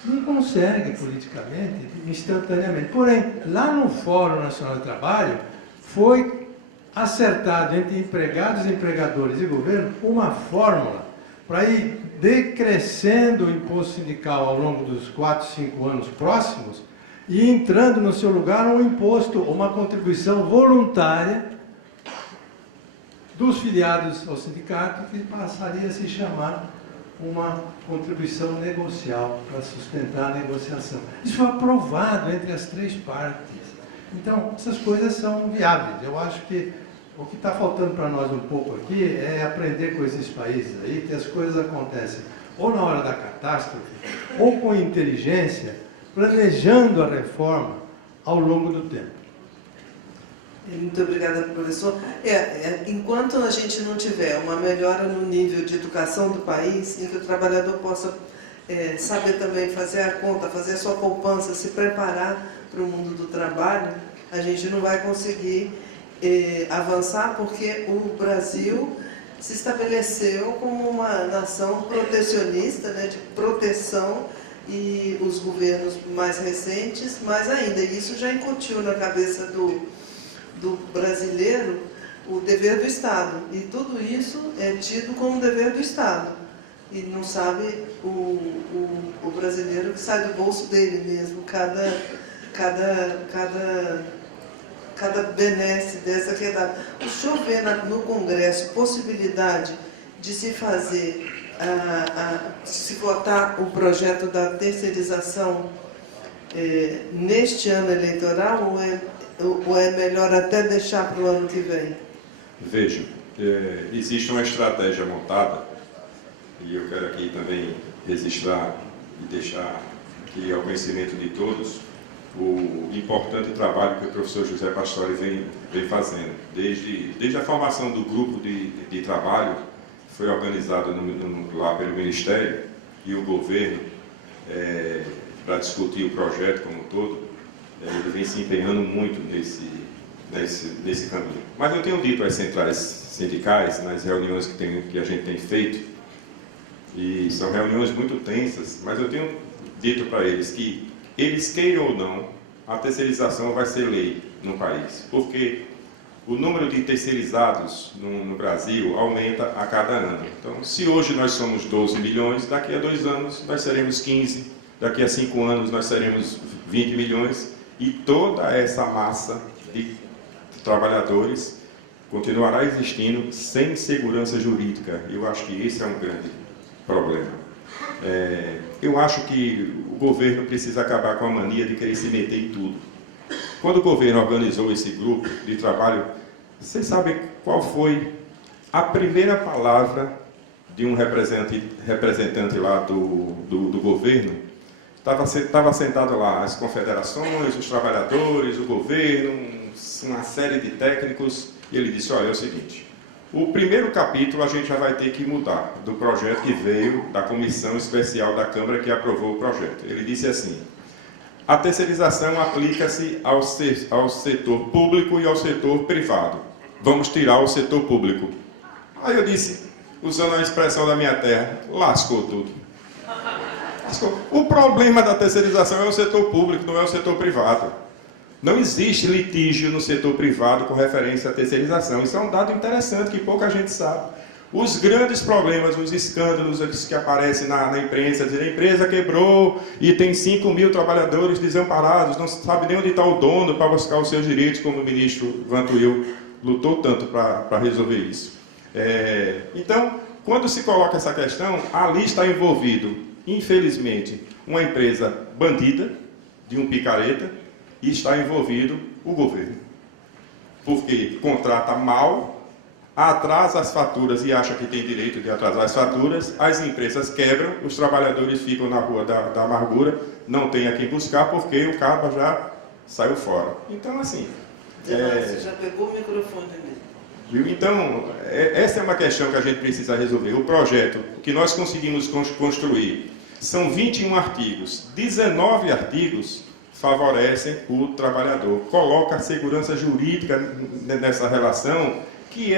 não consegue politicamente, instantaneamente. Porém, lá no Fórum Nacional de Trabalho, foi acertado entre empregados, empregadores e governo uma fórmula para ir decrescendo o imposto sindical ao longo dos 4, 5 anos próximos e entrando no seu lugar um imposto, uma contribuição voluntária dos filiados ao sindicato, que passaria a se chamar uma contribuição negocial para sustentar a negociação. Isso foi aprovado entre as 3 partes. Então, essas coisas são viáveis. Eu acho que o que está faltando para nós um pouco aqui é aprender com esses países aí que as coisas acontecem ou na hora da catástrofe, ou com inteligência, planejando a reforma ao longo do tempo. Muito obrigada, professor. Enquanto a gente não tiver uma melhora no nível de educação do país, em que o trabalhador possa saber também fazer a conta, fazer a sua poupança, se preparar para o mundo do trabalho, a gente não vai conseguir avançar, porque o Brasil se estabeleceu como uma nação protecionista, né, de proteção, e os governos mais recentes, mais ainda. E isso já incutiu na cabeça do brasileiro o dever do Estado. E tudo isso é tido como dever do Estado. E não sabe o brasileiro que sai do bolso dele mesmo, cada benesse dessa que é dada. O senhor vê no Congresso possibilidade de se fazer, se votar o projeto da terceirização neste ano eleitoral, ou é melhor até deixar para o ano que vem? Veja, existe uma estratégia montada, e eu quero aqui também registrar e deixar aqui ao conhecimento de todos o importante trabalho que o professor José Pastore vem fazendo. Desde a formação do grupo de trabalho que foi organizado lá pelo Ministério e o governo para discutir o projeto como um todo, ele vem se empenhando muito nesse caminho. Mas eu tenho dito às centrais sindicais, nas reuniões que a gente tem feito, e são reuniões muito tensas, mas eu tenho dito para eles que, eles queiram ou não, a terceirização vai ser lei no país, porque o número de terceirizados no Brasil aumenta a cada ano. Então, se hoje nós somos 12 milhões, daqui a 2 anos nós seremos 15, daqui a 5 anos nós seremos 20 milhões, e toda essa massa de trabalhadores continuará existindo sem segurança jurídica. Eu acho que esse é um grande problema. Eu acho que o governo precisa acabar com a mania de querer se meter em tudo. Quando o governo organizou esse grupo de trabalho, vocês sabem qual foi a primeira palavra de um representante lá do governo? Estava sentado lá as confederações, os trabalhadores, o governo, uma série de técnicos, e ele disse: olha, é o seguinte, o primeiro capítulo a gente já vai ter que mudar do projeto que veio da comissão especial da Câmara que aprovou o projeto. Ele disse assim: a terceirização aplica-se ao setor público e ao setor privado. Vamos tirar o setor público. Aí eu disse, usando a expressão da minha terra, lascou tudo. O problema da terceirização é o setor público, não é o setor privado. Não existe litígio no setor privado com referência à terceirização. Isso é um dado interessante que pouca gente sabe. os grandes problemas, os escândalos que aparecem na imprensa, dizer, a empresa quebrou e tem 5.000 trabalhadores desamparados, não sabe nem onde está o dono para buscar os seus direitos, como o ministro Vantuil lutou tanto para resolver isso. Então, quando se coloca essa questão, ali está envolvido, infelizmente, uma empresa bandida, de um picareta, e está envolvido o governo. Porque contrata mal, atrasa as faturas e acha que tem direito de atrasar as faturas, as empresas quebram, os trabalhadores ficam na rua da amargura, não tem a quem buscar porque o cabo já saiu fora. Então, assim... Você já pegou o microfone mesmo. Então, essa é uma questão que a gente precisa resolver. O projeto que nós conseguimos construir são 21 artigos, 19 artigos favorecem o trabalhador, coloca a segurança jurídica nessa relação que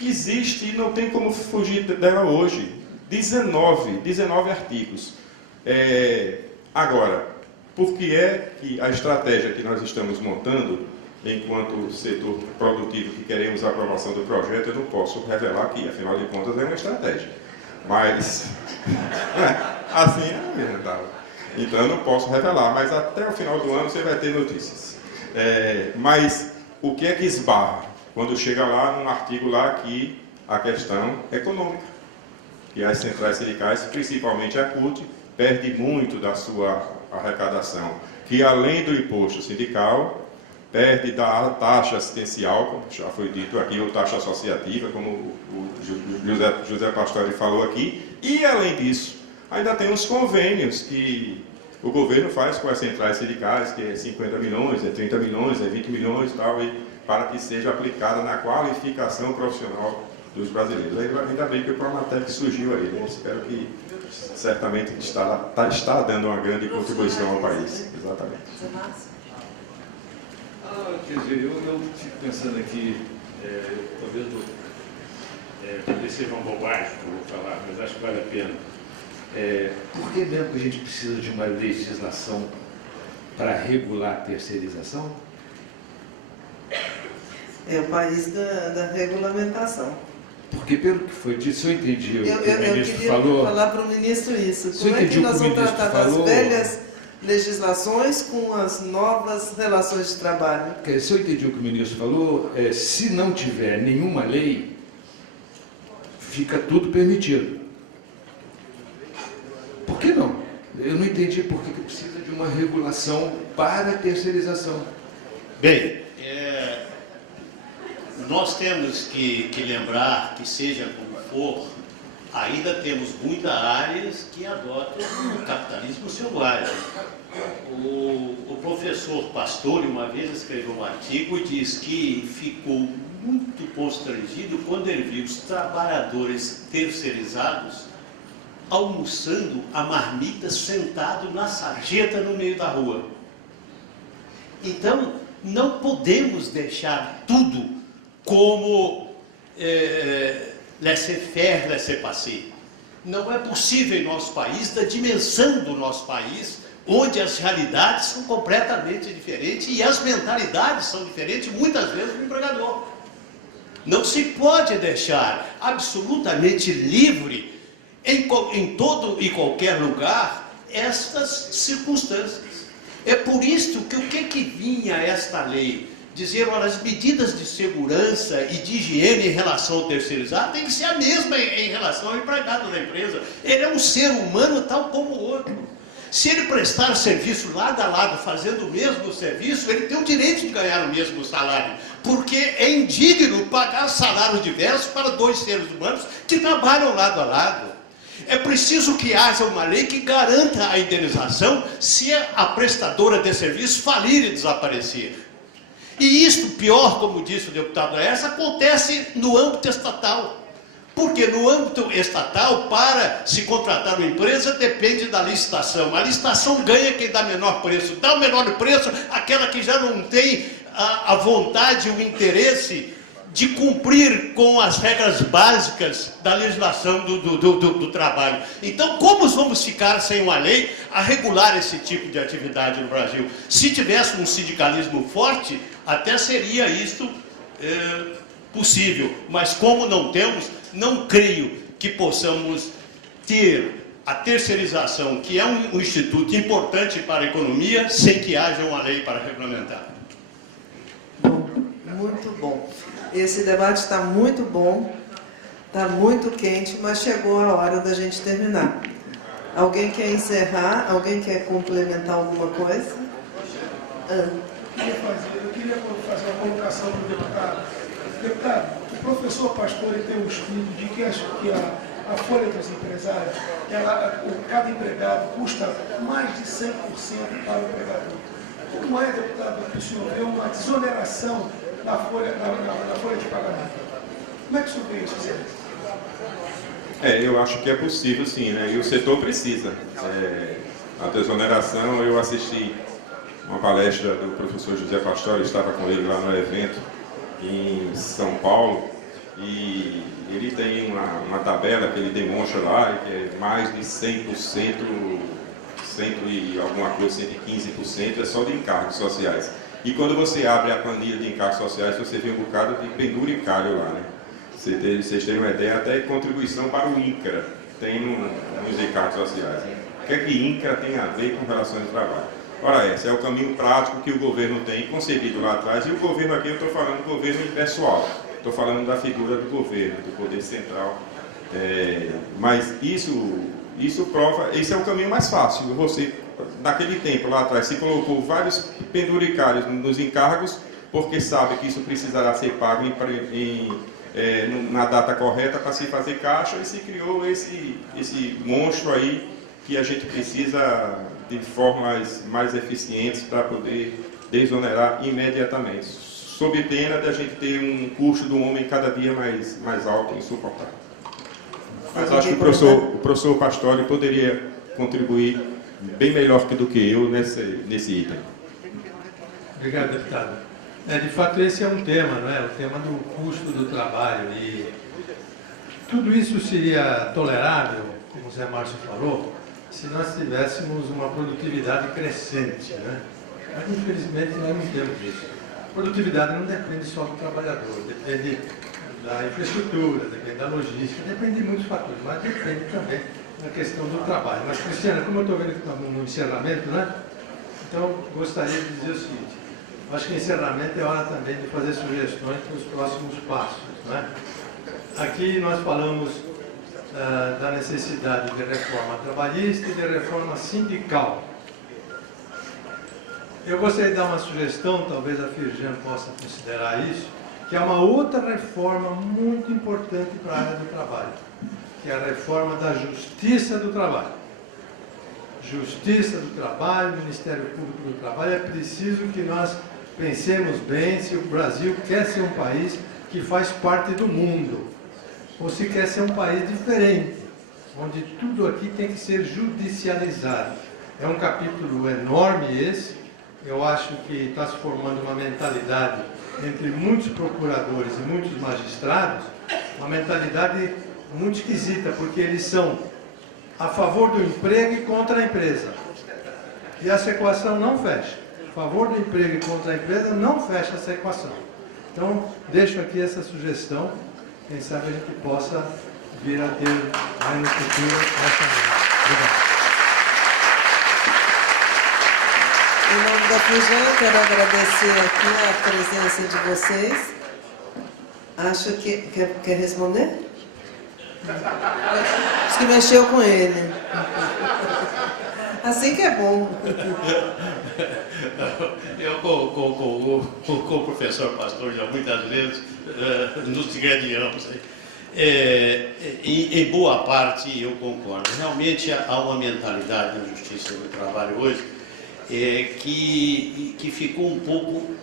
existe e não tem como fugir dela hoje. 19 artigos. Agora, por que é que a estratégia que nós estamos montando, enquanto setor produtivo que queremos a aprovação do projeto, eu não posso revelar aqui, afinal de contas é uma estratégia. Mas, assim é argumentável. Então eu não posso revelar, mas até o final do ano você vai ter notícias. Mas o que é que esbarra? Quando chega lá num artigo lá que a questão econômica, que as centrais sindicais, principalmente a CUT, perde muito da sua arrecadação, que além do imposto sindical, perde da taxa assistencial, como já foi dito aqui, ou taxa associativa, como o José Pastore falou aqui, e além disso, ainda tem os convênios que o governo faz com as centrais sindicais, que é 50 milhões, é 30 milhões, é 20 milhões e tal, para que seja aplicada na qualificação profissional dos brasileiros. Ainda bem que o Promatec surgiu aí, né? Espero que certamente está dando uma grande contribuição ao país. Exatamente. Quer dizer, eu fico pensando aqui, talvez seja uma bobagem que eu vou falar, mas acho que vale a pena. Por que mesmo que a gente precisa de uma legislação para regular a terceirização? É o país da regulamentação. Porque, pelo que foi dito, se eu entendi o que o Eu ministro queria falou... falar para o ministro isso. Se eu Como é que entendi o nós que o vamos ministro tratar das falou... velhas legislações com as novas relações de trabalho? Se eu entendi o que o ministro falou, se não tiver nenhuma lei, fica tudo permitido. Por que não? Eu não entendi por que precisa de uma regulação para a terceirização. Bem, nós temos que lembrar que, seja como for, ainda temos muitas áreas que adotam o capitalismo selvagem. O professor Pastore, uma vez, escreveu um artigo e diz que ficou muito constrangido quando ele viu os trabalhadores terceirizados almoçando a marmita sentado na sarjeta no meio da rua. Então, não podemos deixar tudo como laissez-faire, laissez-passer. Não é possível em nosso país, da dimensão do nosso país, onde as realidades são completamente diferentes e as mentalidades são diferentes, muitas vezes, do empregador. Não se pode deixar absolutamente livre em todo e qualquer lugar estas circunstâncias. É por isso que o que vinha esta lei? Dizer, olha, as medidas de segurança e de higiene em relação ao terceirizado tem que ser a mesma em relação ao empregado da empresa. Ele é um ser humano tal como o outro. Se ele prestar serviço lado a lado, fazendo o mesmo serviço, ele tem o direito de ganhar o mesmo salário. Porque é indigno pagar salários diversos para dois seres humanos que trabalham lado a lado. É preciso que haja uma lei que garanta a indenização se a prestadora de serviço falir e desaparecer. E isto, pior, como disse o deputado Aécio, acontece no âmbito estatal. Porque no âmbito estatal, para se contratar uma empresa, depende da licitação. A licitação ganha quem dá menor preço. Dá o menor preço aquela que já não tem a vontade, o interesse de cumprir com as regras básicas da legislação do trabalho. Então, como vamos ficar sem uma lei a regular esse tipo de atividade no Brasil? Se tivéssemos um sindicalismo forte, até seria isto possível. Mas como não temos, não creio que possamos ter a terceirização, que é um instituto importante para a economia, sem que haja uma lei para regulamentar. Bom, muito bom. Esse debate está muito bom, está muito quente, mas chegou a hora da gente terminar. Alguém quer encerrar? Alguém quer complementar alguma coisa? Eu queria fazer uma colocação para o deputado. Deputado, o professor Pastore tem um estudo de que a folha dos empresários, cada empregado custa mais de 100% para o empregador. Como é, deputado, que o senhor vê uma desoneração na folha de pagamento? Como é que o senhor vê isso, senhor? Eu acho que é possível, sim, né? E o setor precisa. A desoneração, eu assisti uma palestra do professor José Pastore, estava com ele lá no evento em São Paulo, e ele tem uma tabela que ele demonstra lá, que é mais de 100%, 100 e alguma coisa, 115%, é só de encargos sociais. E quando você abre a planilha de encargos sociais, você vê um bocado de penduricalho lá, né? Vocês terem uma ideia, até contribuição para o INCRA tem nos encargos sociais. O que é que INCRA tem a ver com relações de trabalho? Ora, esse é o caminho prático que o governo tem concebido lá atrás, e o governo aqui, eu estou falando do governo impessoal, estou falando da figura do governo, do poder central, mas isso prova, esse é o caminho mais fácil. Você, naquele tempo lá atrás, se colocou vários penduricários nos encargos, porque sabe que isso precisará ser pago na data correta para se fazer caixa, e se criou esse monstro aí que a gente precisa de formas mais eficientes para poder desonerar imediatamente, sob pena de a gente ter um custo do homem cada dia mais alto e insuportável. Mas acho que o professor Pastore poderia contribuir bem melhor do que eu nesse item. Obrigado, deputado. De fato, esse é um tema, não é? O tema do custo do trabalho. E tudo isso seria tolerável, como o Zé Márcio falou, se nós tivéssemos uma produtividade crescente, né? Mas, infelizmente, nós não temos isso. A produtividade não depende só do trabalhador, depende da infraestrutura, depende da logística, depende de muitos fatores, mas depende também da questão do trabalho. Mas, Cristiana, como eu estou vendo que estamos no encerramento, né? Então, gostaria de dizer o seguinte: acho que encerramento é hora também de fazer sugestões para os próximos passos, né? Aqui nós falamos da necessidade de reforma trabalhista e de reforma sindical. Eu gostaria de dar uma sugestão, talvez a Firjan possa considerar isso, que é uma outra reforma muito importante para a área do trabalho, que é a reforma da Justiça do Trabalho. Justiça do Trabalho, Ministério Público do Trabalho, é preciso que nós pensemos bem se o Brasil quer ser um país que faz parte do mundo, ou se quer ser um país diferente, onde tudo aqui tem que ser judicializado. É um capítulo enorme esse. Eu acho que está se formando uma mentalidade entre muitos procuradores e muitos magistrados, uma mentalidade muito esquisita, porque eles são a favor do emprego e contra a empresa. E essa equação não fecha. A favor do emprego e contra a empresa não fecha essa equação. Então, deixo aqui essa sugestão. Quem sabe a gente possa vir a ter mais no futuro essa linha. Obrigado. Em nome da Firjan, quero agradecer aqui a presença de vocês. Acho que... Quer responder? Acho que mexeu com ele. Assim que é bom. Eu, com o professor Pastor, já muitas vezes nos digrediamos. Em boa parte eu concordo. Realmente há uma mentalidade na Justiça do Trabalho hoje que ficou um pouco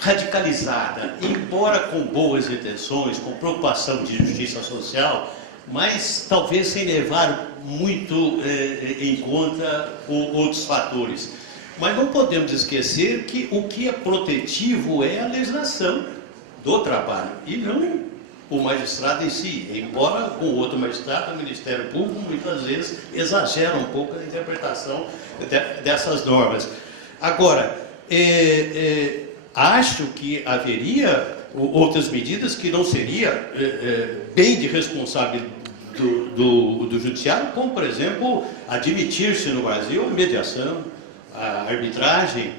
radicalizada, embora com boas intenções, com preocupação de justiça social, mas talvez sem levar muito em conta outros fatores. Mas não podemos esquecer que o que é protetivo é a legislação do trabalho, e não o magistrado em si, embora com outro magistrado, o Ministério Público, muitas vezes exagera um pouco a interpretação dessas normas. Agora, acho que haveria outras medidas que não seria bem de responsabilidade do judiciário, como, por exemplo, admitir-se no Brasil a mediação, a arbitragem.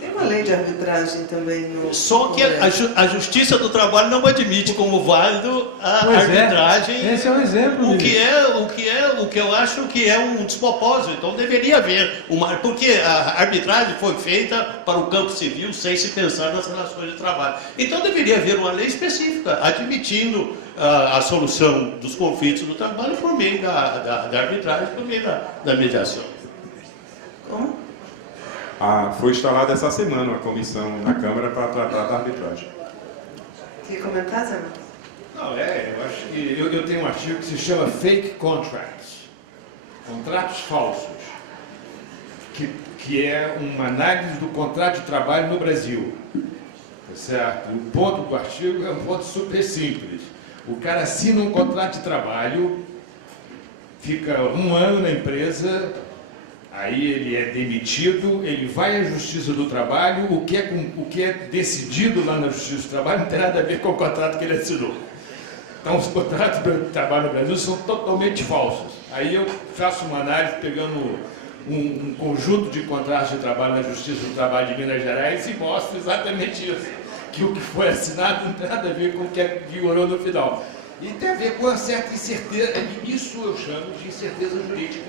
Tem uma lei de arbitragem também no... Só que a Justiça do Trabalho não admite como válido a arbitragem. Esse é um exemplo. O que eu acho que é um despropósito. Então deveria haver porque a arbitragem foi feita para o campo civil sem se pensar nas relações de trabalho. Então deveria haver uma lei específica admitindo a solução dos conflitos do trabalho por meio da arbitragem, por meio da mediação. Como? Foi instalada essa semana uma comissão na Câmara para tratar da arbitragem. Quer comentar, Zé? Não, eu acho que eu tenho um artigo que se chama Fake Contracts, contratos falsos, que é uma análise do contrato de trabalho no Brasil. Tá certo? O ponto do artigo é um ponto super simples. O cara assina um contrato de trabalho, fica 1 ano na empresa, aí ele é demitido, ele vai à Justiça do Trabalho, o que é decidido lá na Justiça do Trabalho não tem nada a ver com o contrato que ele assinou. Então, os contratos de trabalho no Brasil são totalmente falsos. Aí eu faço uma análise pegando um conjunto de contratos de trabalho na Justiça do Trabalho de Minas Gerais e mostro exatamente isso. Que o que foi assinado não tem nada a ver com o que vigorou no final. E tem a ver com uma certa incerteza, e isso eu chamo de incerteza jurídica.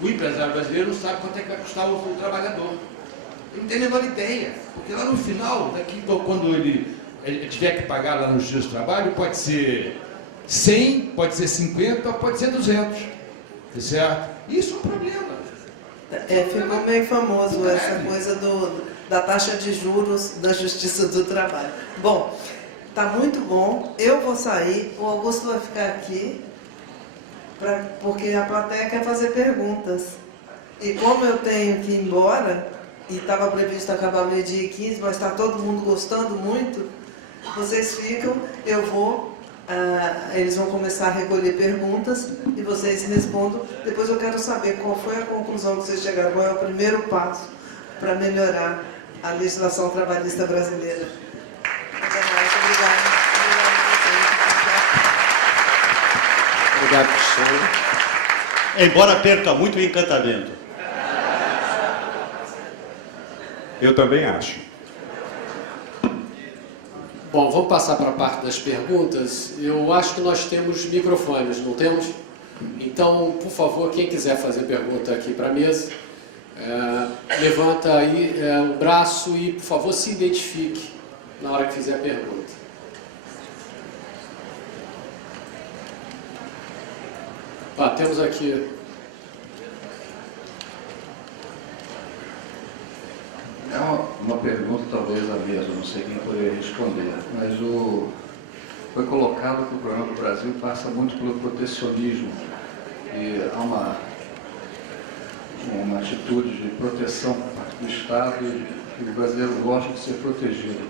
O empresário brasileiro não sabe quanto é que vai custar o trabalhador. Ele não tem a menor ideia, porque lá no final, quando ele tiver que pagar lá no Justiça do Trabalho, pode ser 100, pode ser 50, pode ser 200. Tá certo? Isso é um problema. Ficou meio famoso essa coisa da taxa de juros da Justiça do Trabalho. Bom, tá muito bom. Eu vou sair, o Augusto vai ficar aqui, porque a plateia quer fazer perguntas. E como eu tenho que ir embora, e estava previsto acabar 12h15, mas está todo mundo gostando muito, vocês ficam, eu vou, eles vão começar a recolher perguntas e vocês respondam. Depois eu quero saber qual foi a conclusão que vocês chegaram, qual é o primeiro passo para melhorar a legislação trabalhista brasileira. Até mais, obrigada. Obrigado, professor. Embora perca muito o encantamento. Eu também acho. Bom, vamos passar para a parte das perguntas. Eu acho que nós temos microfones, não temos? Então, por favor, quem quiser fazer pergunta aqui para a mesa, levanta aí o braço e, por favor, se identifique na hora que fizer a pergunta. Temos aqui... É uma pergunta talvez a mesma, não sei quem poderia responder, mas foi colocado que o problema do Brasil passa muito pelo protecionismo e há uma atitude de proteção por parte do Estado e que o brasileiro gosta de ser protegido.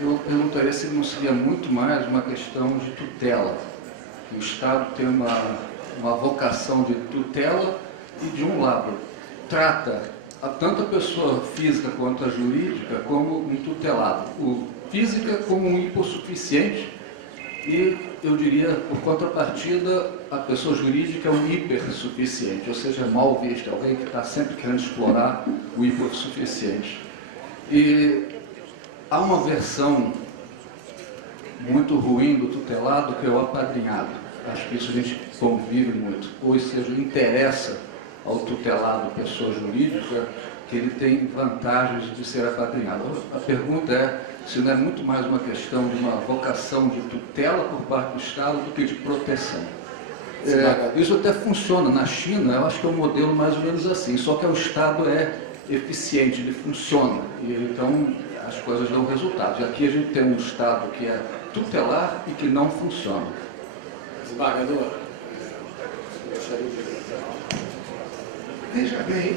Eu perguntaria se não seria muito mais uma questão de tutela. O Estado tem uma vocação de tutela e, de um lado, trata tanto a pessoa física quanto a jurídica como um tutelado. O física como um hipossuficiente e, eu diria, por contrapartida, a pessoa jurídica é um hipersuficiente, ou seja, mal vista, alguém que está sempre querendo explorar o hipossuficiente. E há uma versão muito ruim do tutelado que é o apadrinhado. Acho que isso a gente convive muito, ou seja, interessa ao tutelado, pessoa jurídica, que ele tem vantagens de ser apadrinhado. A pergunta é se não é muito mais uma questão de uma vocação de tutela por parte do Estado do que de proteção. Isso até funciona. Na China, eu acho que é um modelo mais ou menos assim, só que o Estado é eficiente, ele funciona, e então as coisas dão resultados. E aqui a gente tem um Estado que é tutelar e que não funciona. Desembargador, Veja bem,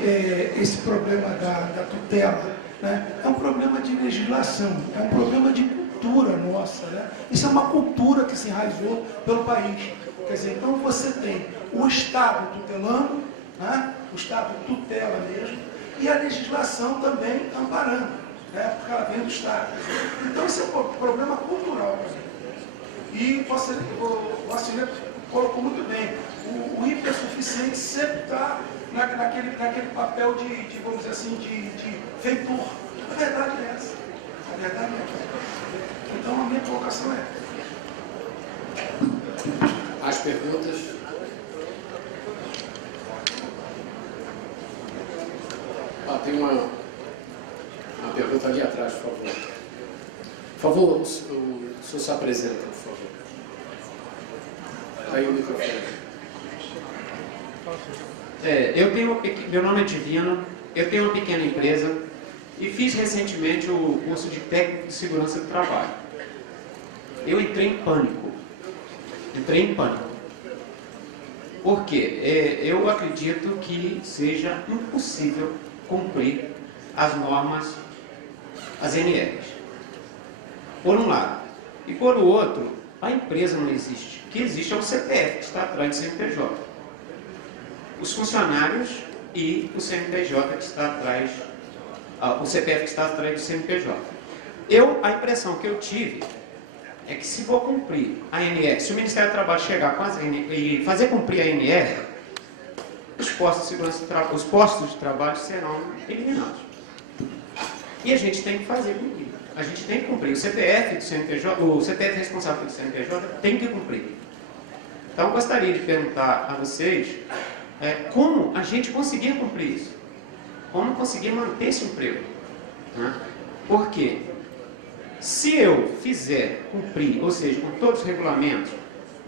esse problema da tutela, né, é um problema de legislação, é um problema de cultura nossa. Né? Isso é uma cultura que se enraizou pelo país. Quer dizer, então você tem o Estado tutelando, né, o Estado tutela mesmo, e a legislação também amparando. né? Porque ela vem do Estado. Então, esse é um problema cultural. E o Arcilete colocou muito bem, o hipersuficiente sempre está naquele papel de, vamos dizer assim, de feitor. A verdade é essa. A verdade é essa. Então, a minha colocação é essa. As perguntas? Tem uma pergunta ali atrás, por favor. Por favor, o senhor se apresenta, por favor. Está aí o microfone. Meu nome é Divino, eu tenho uma pequena empresa e fiz recentemente o curso de técnico de segurança do trabalho. Eu entrei em pânico. Por quê? Eu acredito que seja impossível cumprir as normas, as NRs. Por um lado. E por outro, a empresa não existe. O que existe é o CPF, que está atrás do CNPJ. Os funcionários e o CNPJ que está atrás, o CPF que está atrás do CNPJ. A impressão que eu tive é que se for cumprir a NR, se o Ministério do Trabalho chegar com as NR e fazer cumprir a NR, os postos de segurança do trabalho, os postos de trabalho serão eliminados. E a gente tem que fazer cumprir. A gente tem que cumprir. O CPF do CNPJ, o CPF responsável pelo CNPJ tem que cumprir. Então, eu gostaria de perguntar a vocês como a gente conseguir cumprir isso. Como conseguir manter esse emprego. Né? Porque se eu fizer cumprir, ou seja, com todos os regulamentos,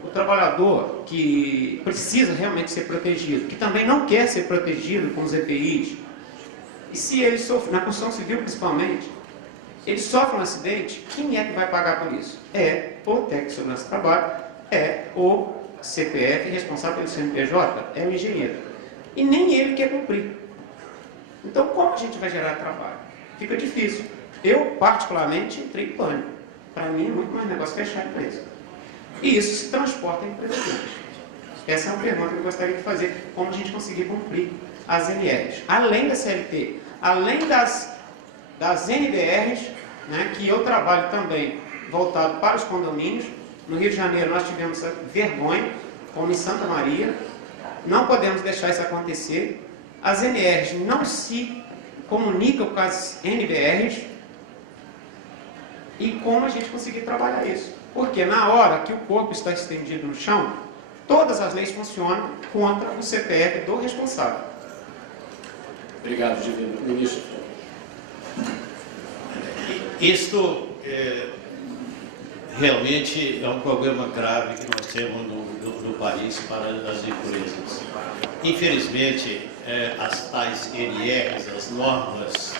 o trabalhador que precisa realmente ser protegido, que também não quer ser protegido com os EPIs, e se ele sofre, na construção civil principalmente, ele sofre um acidente, quem é que vai pagar por isso? É o técnico de segurança do trabalho, é o CPF responsável pelo CNPJ, é o engenheiro. E nem ele quer cumprir. Então, como a gente vai gerar trabalho? Fica difícil. Eu, particularmente, entrei em pânico. Para mim, é muito mais negócio fechar a empresa. E isso se transporta em empresas grandes. Essa é uma pergunta que eu gostaria de fazer. Como a gente conseguir cumprir as NRs? Além da CLT, além das NBRs, né, que eu trabalho também voltado para os condomínios. No Rio de Janeiro nós tivemos vergonha, como em Santa Maria. Não podemos deixar isso acontecer. As NRs não se comunicam com as NBRs. E como a gente conseguir trabalhar isso? Porque na hora que o corpo está estendido no chão, todas as leis funcionam contra o CPF do responsável. Obrigado, Divino. Ministro. Isto realmente é um problema grave que nós temos no país para as empresas. Infelizmente, as tais NRs, as normas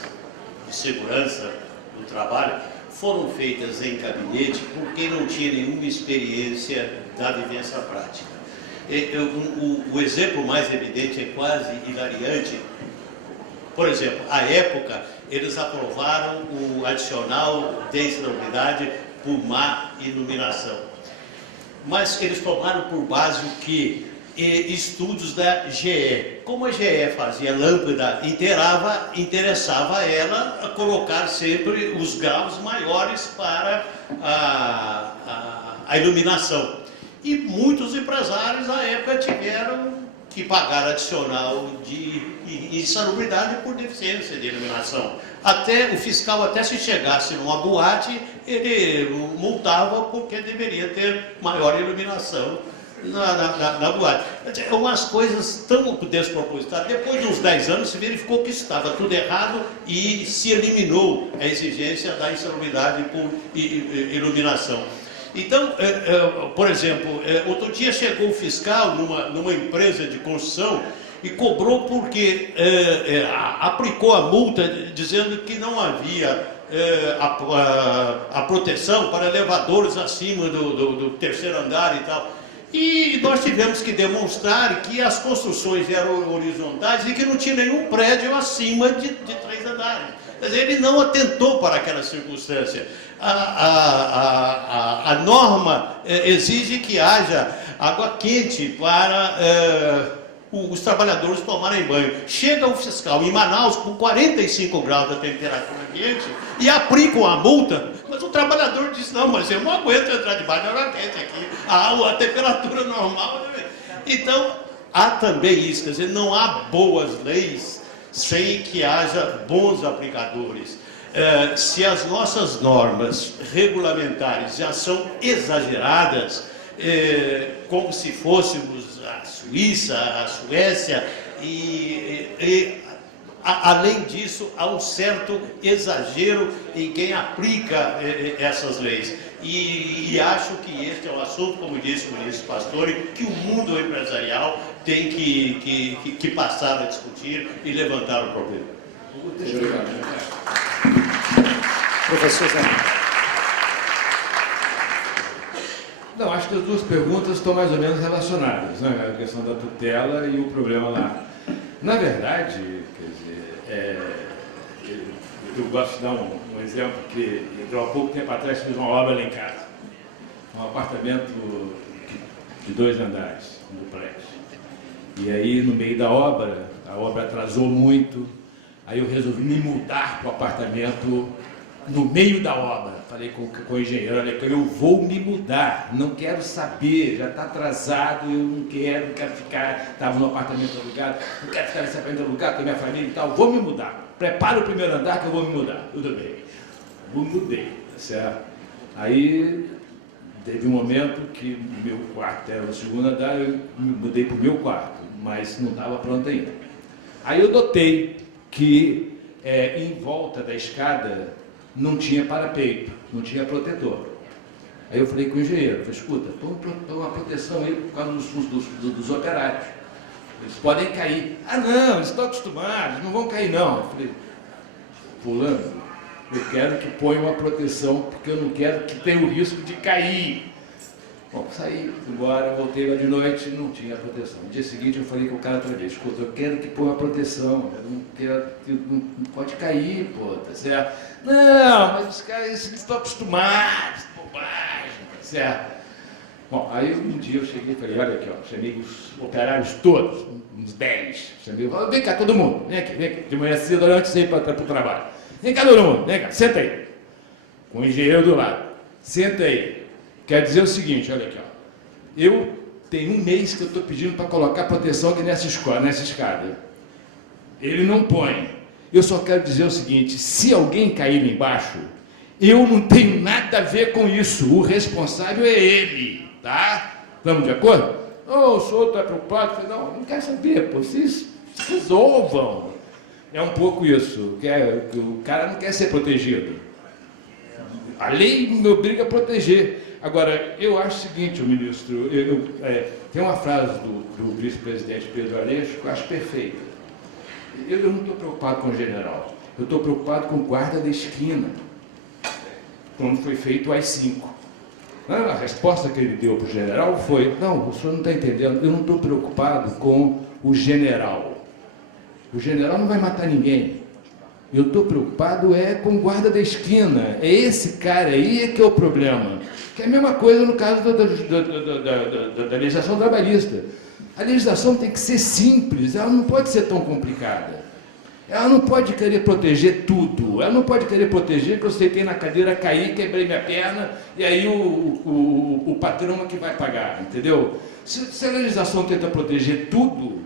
de segurança do trabalho, foram feitas em gabinete por quem não tinha nenhuma experiência da vivência prática. O exemplo mais evidente é quase hilariante. Por exemplo, à época, eles aprovaram o adicional de insalubridade por má iluminação. Mas eles tomaram por base o quê? Estudos da GE. Como a GE fazia lâmpada, interessava a ela a colocar sempre os graus maiores para a iluminação. E muitos empresários, à época, tiveram que pagar adicional de insalubridade por deficiência de iluminação. O fiscal, se chegasse numa boate, ele multava porque deveria ter maior iluminação na boate. Umas coisas tão despropositadas. Depois de uns 10 anos se verificou que estava tudo errado e se eliminou a exigência da insalubridade por iluminação. Então, por exemplo, outro dia chegou o fiscal numa empresa de construção e cobrou porque aplicou a multa dizendo que não havia a proteção para elevadores acima do terceiro andar e tal. E nós tivemos que demonstrar que as construções eram horizontais e que não tinha nenhum prédio acima de 3 andares. Quer dizer, ele não atentou para aquela circunstância. A norma exige que haja água quente para os trabalhadores tomarem banho. Chega o fiscal em Manaus com 45 graus da temperatura ambiente e aplicam a multa, mas o trabalhador diz, não, mas eu não aguento entrar debaixo da hora quente aqui, a temperatura normal. Então, há também isso, quer dizer, não há boas leis sem que haja bons aplicadores. Se as nossas normas regulamentares já são exageradas, como se fôssemos a Suíça, a Suécia, além disso, há um certo exagero em quem aplica essas leis. E acho que este é um assunto, como disse o ministro Pastore, que o mundo empresarial tem que passar a discutir e levantar o problema. Obrigado. Professor Zé. Não, acho que as duas perguntas estão mais ou menos relacionadas, né? A questão da tutela e o problema lá. Na verdade, quer dizer, eu gosto de dar um exemplo que eu, há pouco tempo atrás, fiz uma obra lá em casa. Um apartamento de 2 andares no prédio. E aí, no meio da obra, a obra atrasou muito, aí eu resolvi me mudar para o apartamento no meio da obra. Falei com o engenheiro, olha, eu vou me mudar, não quero saber, já está atrasado, eu não quero ficar, estava no apartamento alugado, não quero ficar nesse apartamento alugado com a minha família e tal, vou me mudar. Prepara o primeiro andar que eu vou me mudar. Tudo bem. Eu mudei, certo? Aí teve um momento que o meu quarto era no 2º andar, eu me mudei para o meu quarto, mas não estava pronto ainda. Aí eu notei que em volta da escada não tinha parapeito, não tinha protetor. Aí eu falei com o engenheiro, falei, escuta, põe uma proteção aí por causa dos operários. Eles podem cair. Ah, não, eles estão acostumados, não vão cair não. Eu falei, fulano, eu quero que ponha uma proteção, porque eu não quero que tenha o risco de cair. Bom, saí, fui embora, voltei lá de noite, não tinha proteção. No dia seguinte eu falei com o cara outra vez, escuta, eu quero que ponha uma proteção, eu não quero, não pode cair, pô, tá certo? Não, mas os caras eles estão acostumados, bobagem, tá certo? Bom, aí um dia eu cheguei e falei, olha aqui, ó, chamei os operários todos, uns 10, chamei, vem cá todo mundo, vem aqui, de manhã cedo, antes de ir para o trabalho. Vem cá todo mundo, vem cá, senta aí. Com o engenheiro do lado, senta aí. Quer dizer o seguinte, olha aqui, ó. Eu tenho 1 mês que eu estou pedindo para colocar proteção aqui nessa escada. Ele não põe. Eu só quero dizer o seguinte, se alguém cair lá embaixo, eu não tenho nada a ver com isso. O responsável é ele, tá? Estamos de acordo? Oh, o senhor está preocupado? Eu falei, não quero saber, pô, vocês resolvam. É um pouco isso, o cara não quer ser protegido. A lei me obriga a proteger. Agora, eu acho o seguinte, ministro, tem uma frase do vice-presidente Pedro Aleixo que eu acho perfeita. Eu não estou preocupado com o general, eu estou preocupado com o guarda da esquina, quando foi feito o AI-5. A resposta que ele deu para o general foi, não, o senhor não está entendendo, eu não estou preocupado com o general. O general não vai matar ninguém. Eu estou preocupado com o guarda da esquina. É esse cara aí que é o problema. Que é a mesma coisa no caso da legislação trabalhista. A legislação tem que ser simples, ela não pode ser tão complicada. Ela não pode querer proteger tudo. Ela não pode querer proteger que eu sentei na cadeira, caí, quebrei minha perna, e aí o patrão é que vai pagar, entendeu? Se a legislação tenta proteger tudo,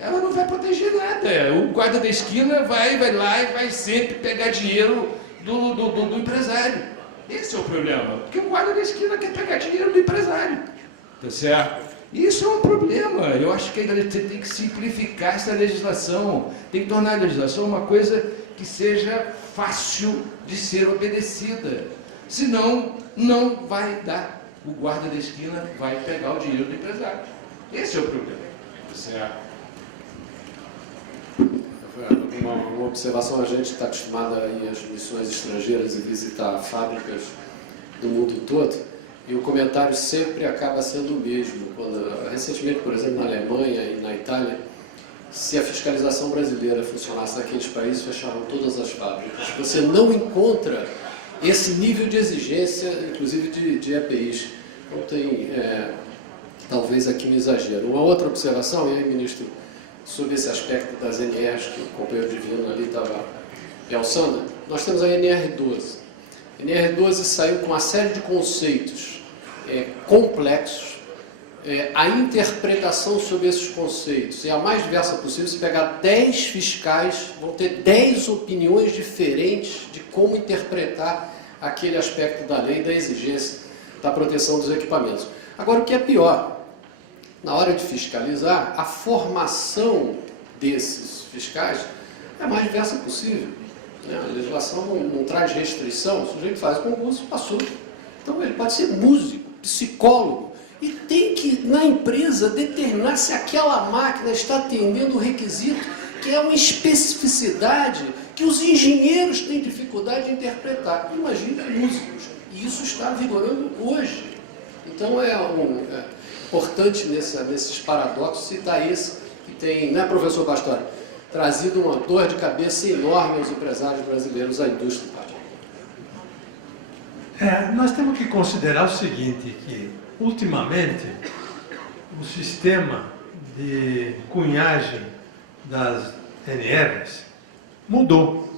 ela não vai proteger nada. O guarda da esquina vai lá e vai sempre pegar dinheiro do empresário. Esse é o problema. Porque o guarda da esquina quer pegar dinheiro do empresário. Tá certo? Isso é um problema. Eu acho que você tem que simplificar essa legislação. Tem que tornar a legislação uma coisa que seja fácil de ser obedecida. Senão, não vai dar. O guarda da esquina vai pegar o dinheiro do empresário. Esse é o problema. Tá certo? Uma observação, a gente está acostumado a ir às missões estrangeiras e visitar fábricas do mundo todo, e o comentário sempre acaba sendo o mesmo. Recentemente, por exemplo, na Alemanha e na Itália, se a fiscalização brasileira funcionasse naqueles países, fecharam todas as fábricas. Você não encontra esse nível de exigência, inclusive de EPIs. Então tem talvez aqui um exagero. Uma outra observação, e aí, ministro, sobre esse aspecto das NRs, que o companheiro Divino ali estava realçando, nós temos a NR12. A NR12 saiu com uma série de conceitos complexos. A interpretação sobre esses conceitos é a mais diversa possível. Se pegar 10 fiscais, vão ter 10 opiniões diferentes de como interpretar aquele aspecto da lei, da exigência da proteção dos equipamentos. Agora, o que é pior, na hora de fiscalizar, a formação desses fiscais é a mais diversa possível. A legislação não traz restrição, o sujeito faz o concurso, passou. Então, ele pode ser músico, psicólogo, e tem que, na empresa, determinar se aquela máquina está atendendo o requisito, que é uma especificidade que os engenheiros têm dificuldade de interpretar. Imagine músicos. E isso está vigorando hoje. Então, é importante nesses paradoxos citar esse que tem, né, professor Pastore, trazido uma dor de cabeça enorme aos empresários brasileiros, à indústria. Nós temos que considerar o seguinte, que ultimamente o sistema de cunhagem das NRs mudou.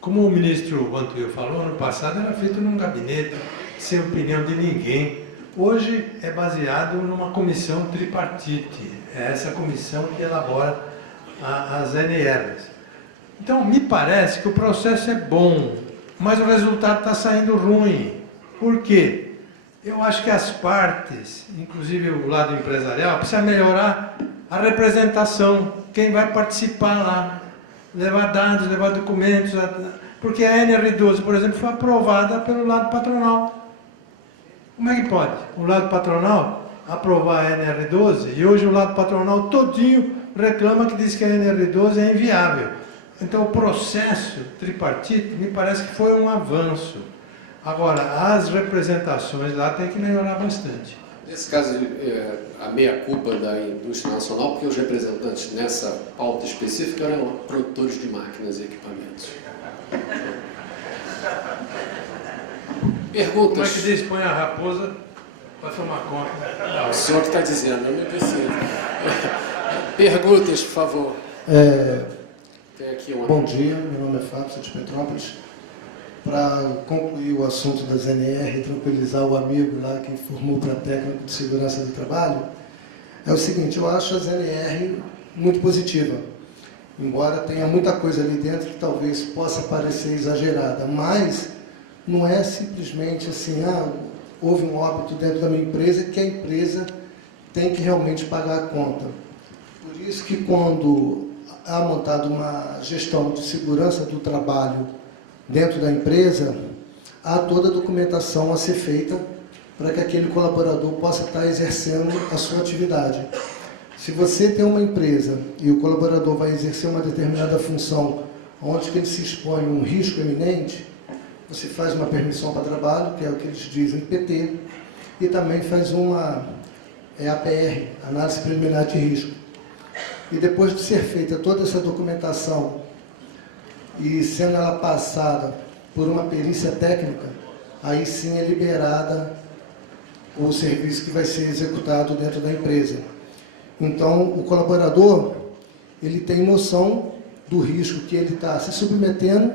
Como o ministro Vantuil falou, ano passado era feito num gabinete, sem opinião de ninguém. Hoje é baseado numa comissão tripartite, é essa comissão que elabora as NRs. Então, me parece que o processo é bom, mas o resultado está saindo ruim. Por quê? Eu acho que as partes, inclusive o lado empresarial, precisa melhorar a representação, quem vai participar lá, levar dados, levar documentos, porque a NR12, por exemplo, foi aprovada pelo lado patronal. Como é que pode? O lado patronal aprovar a NR12 e hoje o lado patronal todinho reclama que diz que a NR12 é inviável. Então o processo tripartite me parece que foi um avanço. Agora, as representações lá tem que melhorar bastante. Nesse caso, a meia-culpa da indústria nacional, porque os representantes nessa pauta específica eram produtores de máquinas e equipamentos. Perguntas? Como é que diz? Põe a raposa para tomar conta. O senhor que está dizendo, eu não preciso. Perguntas, por favor. Tem aqui uma... Bom dia, meu nome é Fábio, sou de Petrópolis. Para concluir o assunto das NR e tranquilizar o amigo lá que formou para técnico de segurança do trabalho, é o seguinte, eu acho as NR muito positiva, embora tenha muita coisa ali dentro que talvez possa parecer exagerada, mas não é simplesmente assim, houve um óbito dentro da minha empresa que a empresa tem que realmente pagar a conta. Por isso que quando há montado uma gestão de segurança do trabalho dentro da empresa, há toda a documentação a ser feita para que aquele colaborador possa estar exercendo a sua atividade. Se você tem uma empresa e o colaborador vai exercer uma determinada função onde ele se expõe a um risco eminente, você faz uma permissão para trabalho, que é o que eles dizem PT, e também faz uma APR, Análise Preliminar de Risco. E depois de ser feita toda essa documentação e sendo ela passada por uma perícia técnica, aí sim é liberada o serviço que vai ser executado dentro da empresa. Então, o colaborador, ele tem noção do risco que ele está se submetendo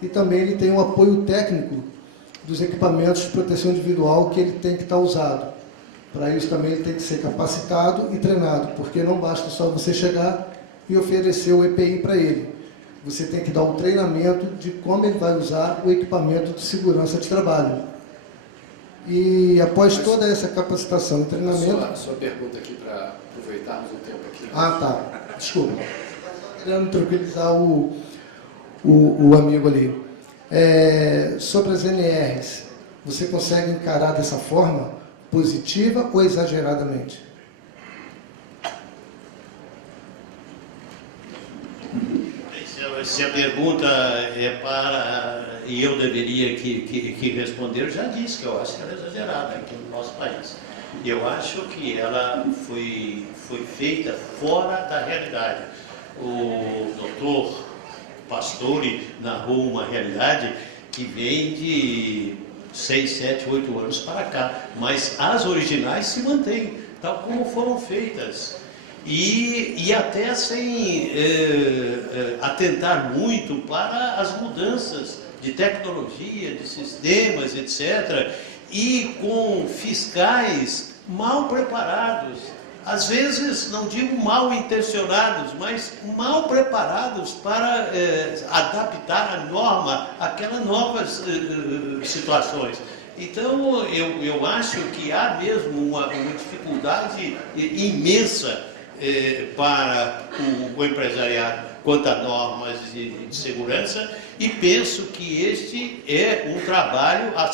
e também ele tem o apoio técnico dos equipamentos de proteção individual que ele tem que estar usado. Para isso também ele tem que ser capacitado e treinado, porque não basta só você chegar e oferecer o EPI para ele. Você tem que dar um treinamento de como ele vai usar o equipamento de segurança de trabalho. E após toda essa capacitação e treinamento... Sua pergunta aqui, para aproveitarmos o tempo aqui. Tá. Desculpa. Estou querendo tranquilizar o amigo ali. Sobre as NRs, você consegue encarar dessa forma positiva ou exageradamente? Se a pergunta é para, e eu deveria que responder, eu já disse que eu acho que ela é exagerada aqui no nosso país. Eu acho que ela foi feita fora da realidade. O doutor Pastore narrou uma realidade que vem de 6, 7, 8 anos para cá, mas as originais se mantêm. tal como foram feitas. E até sem atentar muito para as mudanças de tecnologia, de sistemas, etc., e com fiscais mal preparados, às vezes, não digo mal intencionados, mas mal preparados para adaptar a norma àquelas novas situações. Então, eu acho que há mesmo uma dificuldade imensa para o empresariado quanto a normas de segurança, e penso que este é um trabalho a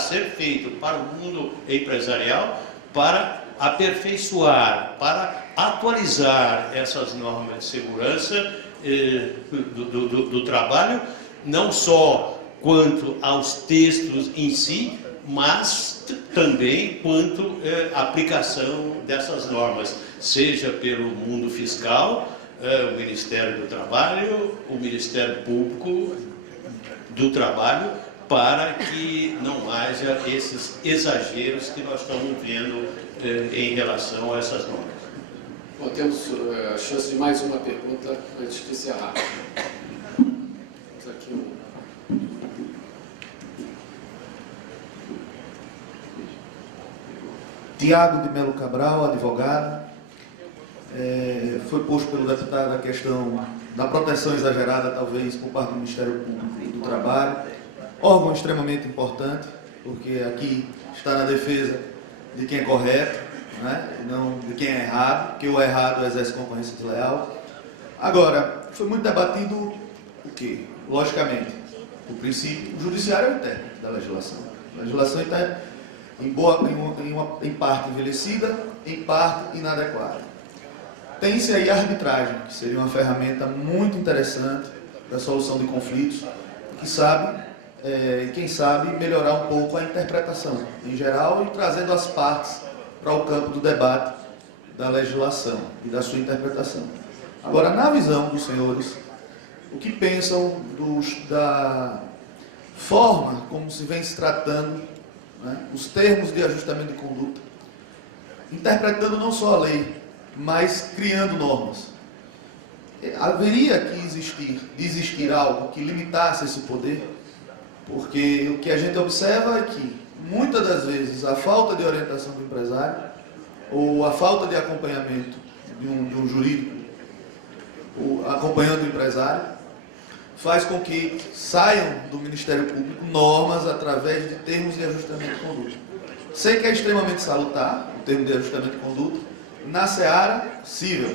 ser feito para o mundo empresarial, para aperfeiçoar, para atualizar essas normas de segurança do trabalho, não só quanto aos textos em si, mas também quanto à aplicação dessas normas, seja pelo mundo fiscal, o Ministério do Trabalho, o Ministério Público do Trabalho, para que não haja esses exageros que nós estamos vendo em relação a essas normas. Bom, temos a chance de mais uma pergunta antes de encerrar. Temos aqui Tiago de Melo Cabral, advogado. Foi posto pelo deputado a questão da proteção exagerada, talvez, por parte do Ministério Público do Trabalho. Órgão extremamente importante, porque aqui está na defesa de quem é correto, né? E não de quem é errado, porque o errado exerce concorrência desleal. Agora, foi muito debatido o quê? Logicamente, o princípio, o judiciário é o intérprete da legislação. A legislação está em parte envelhecida, em parte inadequada. Tem-se aí a arbitragem, que seria uma ferramenta muito interessante para a solução de conflitos, quem sabe melhorar um pouco a interpretação em geral e trazendo as partes para o campo do debate da legislação e da sua interpretação. Agora, na visão dos senhores, o que pensam da forma como se vem se tratando, né, os termos de ajustamento de conduta, interpretando não só a lei, mas criando normas? Haveria que existir algo que limitasse esse poder? Porque o que a gente observa é que, muitas das vezes, a falta de orientação do empresário ou a falta de acompanhamento de um jurídico acompanhando o empresário faz com que saiam do Ministério Público normas através de termos de ajustamento de conduta. Sei que é extremamente salutar o termo de ajustamento de conduta na seara civil,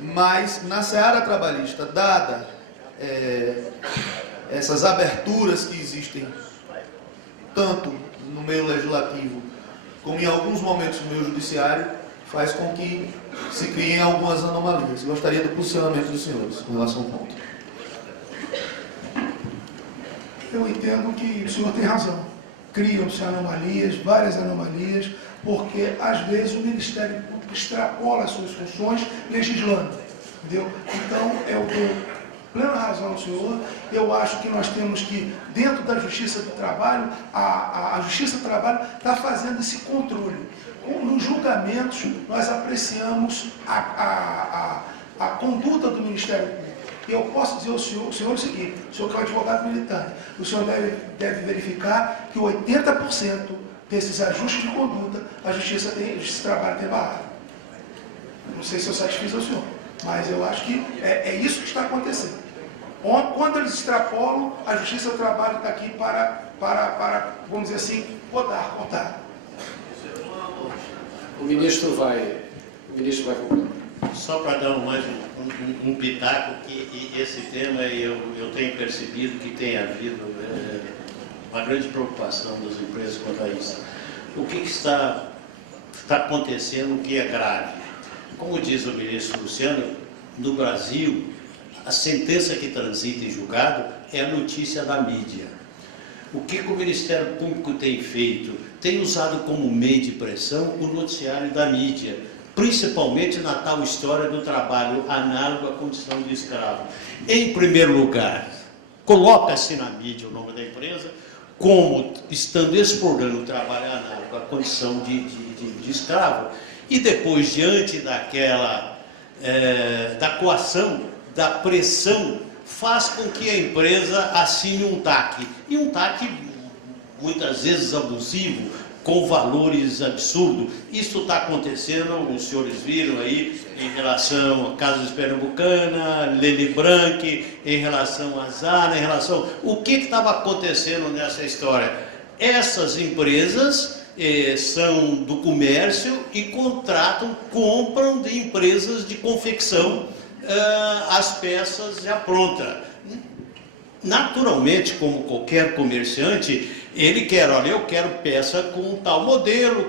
mas na seara trabalhista, dada essas aberturas que existem tanto no meio legislativo como em alguns momentos no meio judiciário, faz com que se criem algumas anomalias. Gostaria do posicionamento dos senhores com relação ao ponto. Eu entendo que o senhor tem razão. Criam-se anomalias, várias anomalias, porque às vezes o Ministério Público extrapola as suas funções legislando, entendeu? Então, eu dou plena razão ao senhor. Eu acho que nós temos que, dentro da Justiça do Trabalho, a Justiça do Trabalho está fazendo esse controle. Nos julgamentos, nós apreciamos a conduta do Ministério Público. E eu posso dizer ao senhor o seguinte: o senhor que é um advogado militante, o senhor deve verificar que 80% desses ajustes de conduta a Justiça do Trabalho tem barrado. Não sei se eu satisfiz ao senhor, mas eu acho que é isso que está acontecendo. Quando eles extrapolam, a Justiça do Trabalho está aqui para, vamos dizer assim, contar. O ministro vai concluir. Só para dar mais um pitaco, que esse tema eu tenho percebido que tem havido uma grande preocupação das empresas quanto a isso. O que está acontecendo que é grave? Como diz o ministro Luciano, no Brasil, a sentença que transita em julgado é a notícia da mídia. O que o Ministério Público tem feito? Tem usado como meio de pressão o noticiário da mídia, principalmente na tal história do trabalho análogo à condição de escravo. Em primeiro lugar, coloca-se na mídia o nome da empresa como estando explorando o trabalho análogo à condição de escravo. E depois, diante daquela, da coação, da pressão, faz com que a empresa assine um TAC. E um TAC, muitas vezes abusivo, com valores absurdos. Isso está acontecendo, os senhores viram aí, em relação a Casas Pernambucana, Lely Branc, em relação a Zara, em relação... O que estava acontecendo nessa história? Essas empresas são do comércio e compram de empresas de confecção as peças já prontas. Naturalmente, como qualquer comerciante, ele quer, olha, eu quero peça com tal modelo,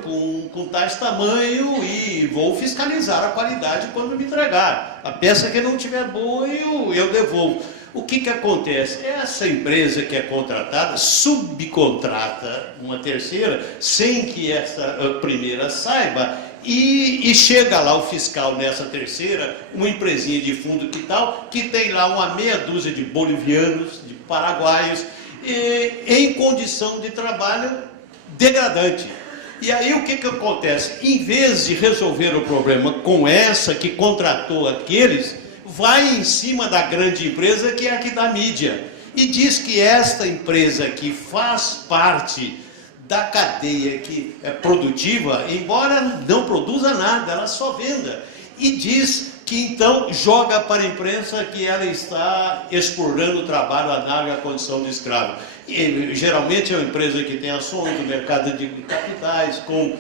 com tais tamanho e vou fiscalizar a qualidade quando me entregar. A peça que não tiver boa, eu devolvo. O que acontece? Essa empresa que é contratada subcontrata uma terceira sem que essa primeira saiba e chega lá o fiscal nessa terceira, uma empresinha de fundo que tem lá uma meia dúzia de bolivianos, de paraguaios, em condição de trabalho degradante. E aí o que acontece? Em vez de resolver o problema com essa que contratou aqueles, vai em cima da grande empresa que é a que dá mídia. E diz que esta empresa que faz parte da cadeia que é produtiva, embora não produza nada, ela só venda. E diz que então joga para a imprensa que ela está explorando o trabalho análogo à condição de escravo. E, geralmente é uma empresa que tem ações no mercado de capitais, com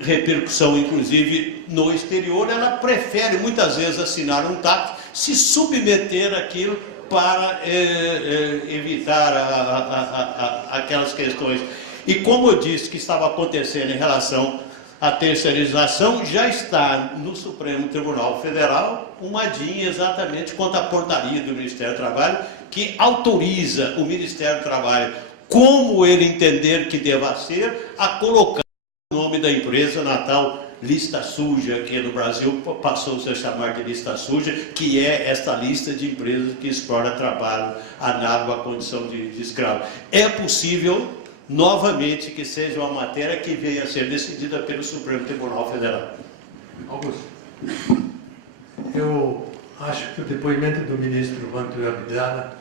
repercussão inclusive no exterior, ela prefere muitas vezes assinar um TAC, se submeter àquilo para evitar aquelas questões. E como eu disse que estava acontecendo em relação à terceirização, já está no Supremo Tribunal Federal uma DIN exatamente quanto à portaria do Ministério do Trabalho, que autoriza o Ministério do Trabalho, como ele entender que deva ser, a colocar o nome da empresa na tal lista suja, que no Brasil passou-se a chamar de lista suja, que é esta lista de empresas que exploram trabalho análogo à condição de escravo. É possível, novamente, que seja uma matéria que venha a ser decidida pelo Supremo Tribunal Federal. Augusto, eu acho que o depoimento do ministro Vantur Abdala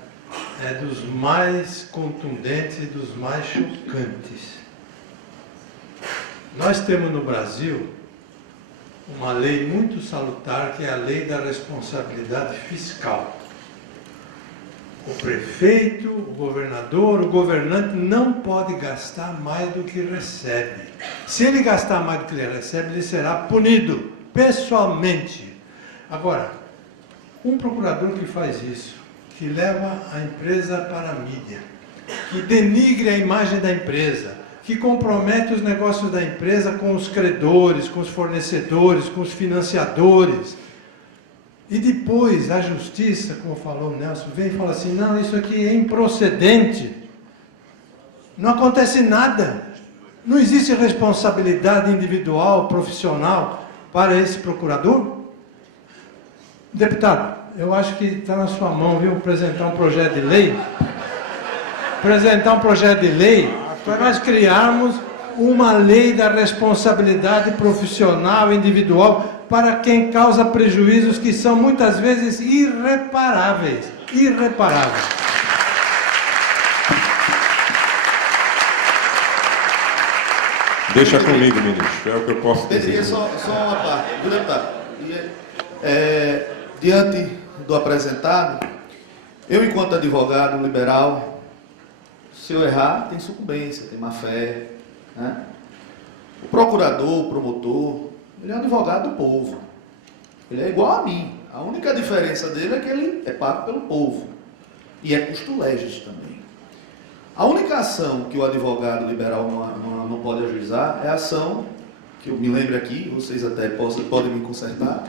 é dos mais contundentes e dos mais chocantes. Nós temos no Brasil uma lei muito salutar, que é a lei da responsabilidade fiscal. O prefeito, o governador, o governante não pode gastar mais do que recebe. Se ele gastar mais do que ele recebe, ele será punido pessoalmente. Agora, um procurador que faz isso, que leva a empresa para a mídia, que denigre a imagem da empresa, que compromete os negócios da empresa com os credores, com os fornecedores, com os financiadores. E depois a justiça, como falou o Nelson, vem e fala assim, não, isso aqui é improcedente. Não acontece nada. Não existe responsabilidade individual, profissional para esse procurador? Deputado, eu acho que está na sua mão, viu, apresentar um projeto de lei. Apresentar um projeto de lei para nós criarmos uma lei da responsabilidade profissional, individual, para quem causa prejuízos que são muitas vezes irreparáveis. Irreparáveis. Deixa comigo, ministro, é o que eu posso dizer. Só uma parte, viu, deputado? Diante do apresentado, eu, enquanto advogado liberal, se eu errar, tem sucumbência, tem má-fé, né? O procurador, o promotor, ele é um advogado do povo. Ele é igual a mim. A única diferença dele é que ele é pago pelo povo. E é custo legis também. A única ação que o advogado liberal não pode ajuizar é a ação, que eu me lembro aqui, vocês até podem me consertar,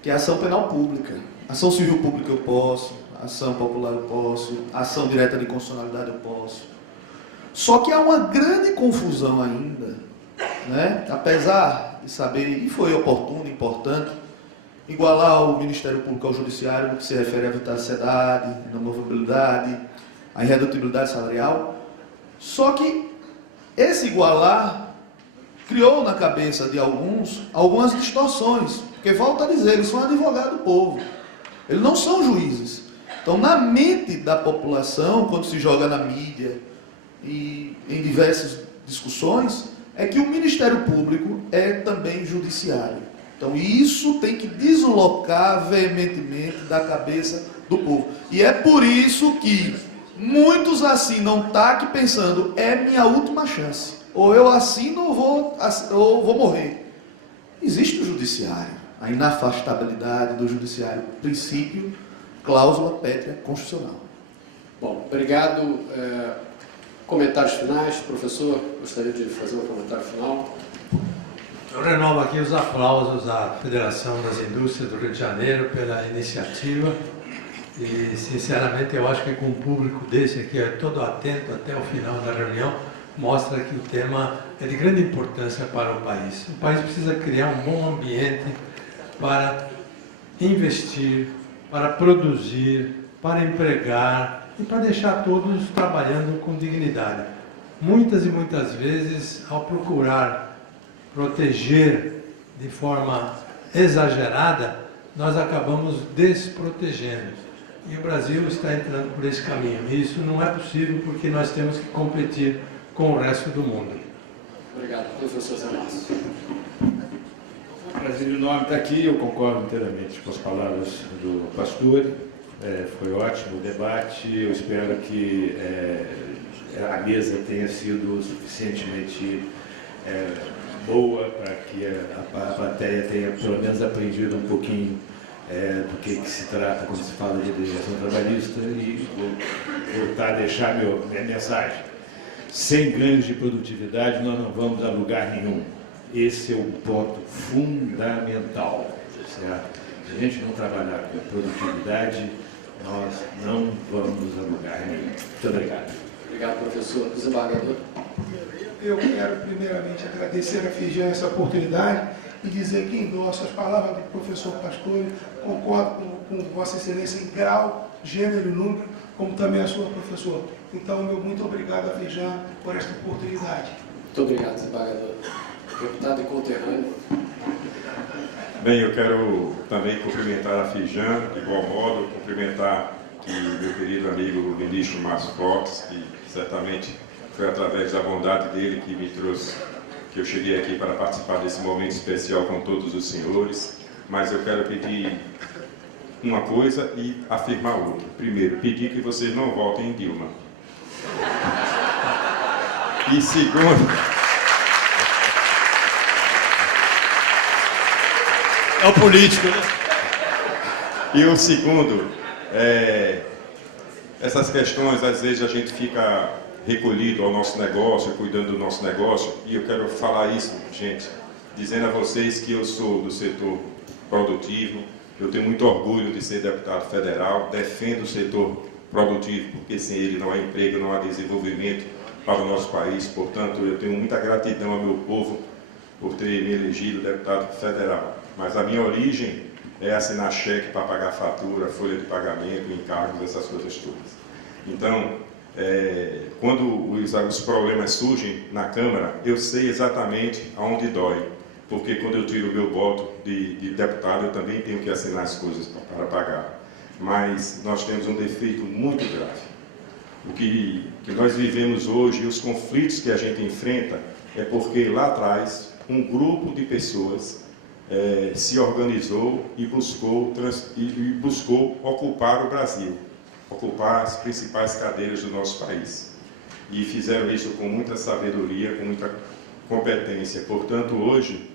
que é a ação penal pública. Ação civil pública eu posso, ação popular eu posso, ação direta de constitucionalidade eu posso. Só que há uma grande confusão ainda, né? Apesar de saber, e foi oportuno, importante, igualar o Ministério Público ao Judiciário no que se refere à vitaliciedade, à movibilidade, à irredutibilidade salarial. Só que esse igualar criou na cabeça de alguns algumas distorções, porque volto a dizer, eles são advogados do povo, eles não são juízes. Então, na mente da população, quando se joga na mídia e em diversas discussões, é que o Ministério Público é também judiciário. Então, isso tem que deslocar veementemente da cabeça do povo. E é por isso que muitos assinam TAC pensando, é minha última chance. Ou eu assino ou vou morrer. Existe o judiciário, a inafastabilidade do judiciário, princípio, cláusula pétrea constitucional. Bom, obrigado. Comentários finais, professor, gostaria de fazer um comentário final. Eu renovo aqui os aplausos à Federação das Indústrias do Rio de Janeiro pela iniciativa e, sinceramente, eu acho que com um público desse aqui, todo atento até o final da reunião, mostra que o tema é de grande importância para o país. O país precisa criar um bom ambiente para investir, para produzir, para empregar e para deixar todos trabalhando com dignidade. Muitas e muitas vezes, ao procurar proteger de forma exagerada, nós acabamos desprotegendo. E o Brasil está entrando por esse caminho. E isso não é possível porque nós temos que competir com o resto do mundo. Obrigado, professor Zé Márcio. O prazer enorme estar aqui, eu concordo inteiramente com as palavras do pastor. Foi ótimo o debate, eu espero que a mesa tenha sido suficientemente boa para que a plateia tenha pelo menos aprendido um pouquinho do que se trata quando se fala de legislação trabalhista e vou voltar a deixar minha mensagem. Sem ganhos de produtividade nós não vamos a lugar nenhum. Esse é o ponto fundamental, certo? Se a gente não trabalhar com produtividade, nós não vamos a lugar nenhum. Muito obrigado. Obrigado, professor. Desembargador. Eu quero primeiramente agradecer a FIJAN essa oportunidade e dizer que endosso as palavras do professor Pastore, concordo com Vossa Excelência em grau, gênero e número, como também a sua professora. Então, meu muito obrigado à FIJAN por esta oportunidade. Muito obrigado, desembargador. Deputado e conterrâneo. Bem, eu quero também cumprimentar a FIJAN, de igual modo, cumprimentar meu querido amigo ministro Márcio Fox, que certamente foi através da bondade dele que me trouxe, que eu cheguei aqui para participar desse momento especial com todos os senhores, mas eu quero pedir uma coisa e afirmar outra. Primeiro, pedir que vocês não votem em Dilma. E segundo... É o político, né? E o segundo, essas questões, às vezes a gente fica recolhido ao nosso negócio, cuidando do nosso negócio, e eu quero falar isso, gente, dizendo a vocês que eu sou do setor produtivo, eu tenho muito orgulho de ser deputado federal, defendo o setor produtivo, porque sem ele não há emprego, não há desenvolvimento para o nosso país, portanto, eu tenho muita gratidão ao meu povo por ter me elegido deputado federal. Mas a minha origem é assinar cheque para pagar fatura, folha de pagamento, encargos, essas coisas todas. Então, quando os problemas surgem na Câmara, eu sei exatamente aonde dói, porque quando eu tiro o meu voto de deputado, eu também tenho que assinar as coisas para pagar. Mas nós temos um defeito muito grave. O que nós vivemos hoje e os conflitos que a gente enfrenta é porque lá atrás um grupo de pessoas se organizou e buscou ocupar o Brasil, ocupar as principais cadeiras do nosso país. E fizeram isso com muita sabedoria, com muita competência. Portanto, hoje,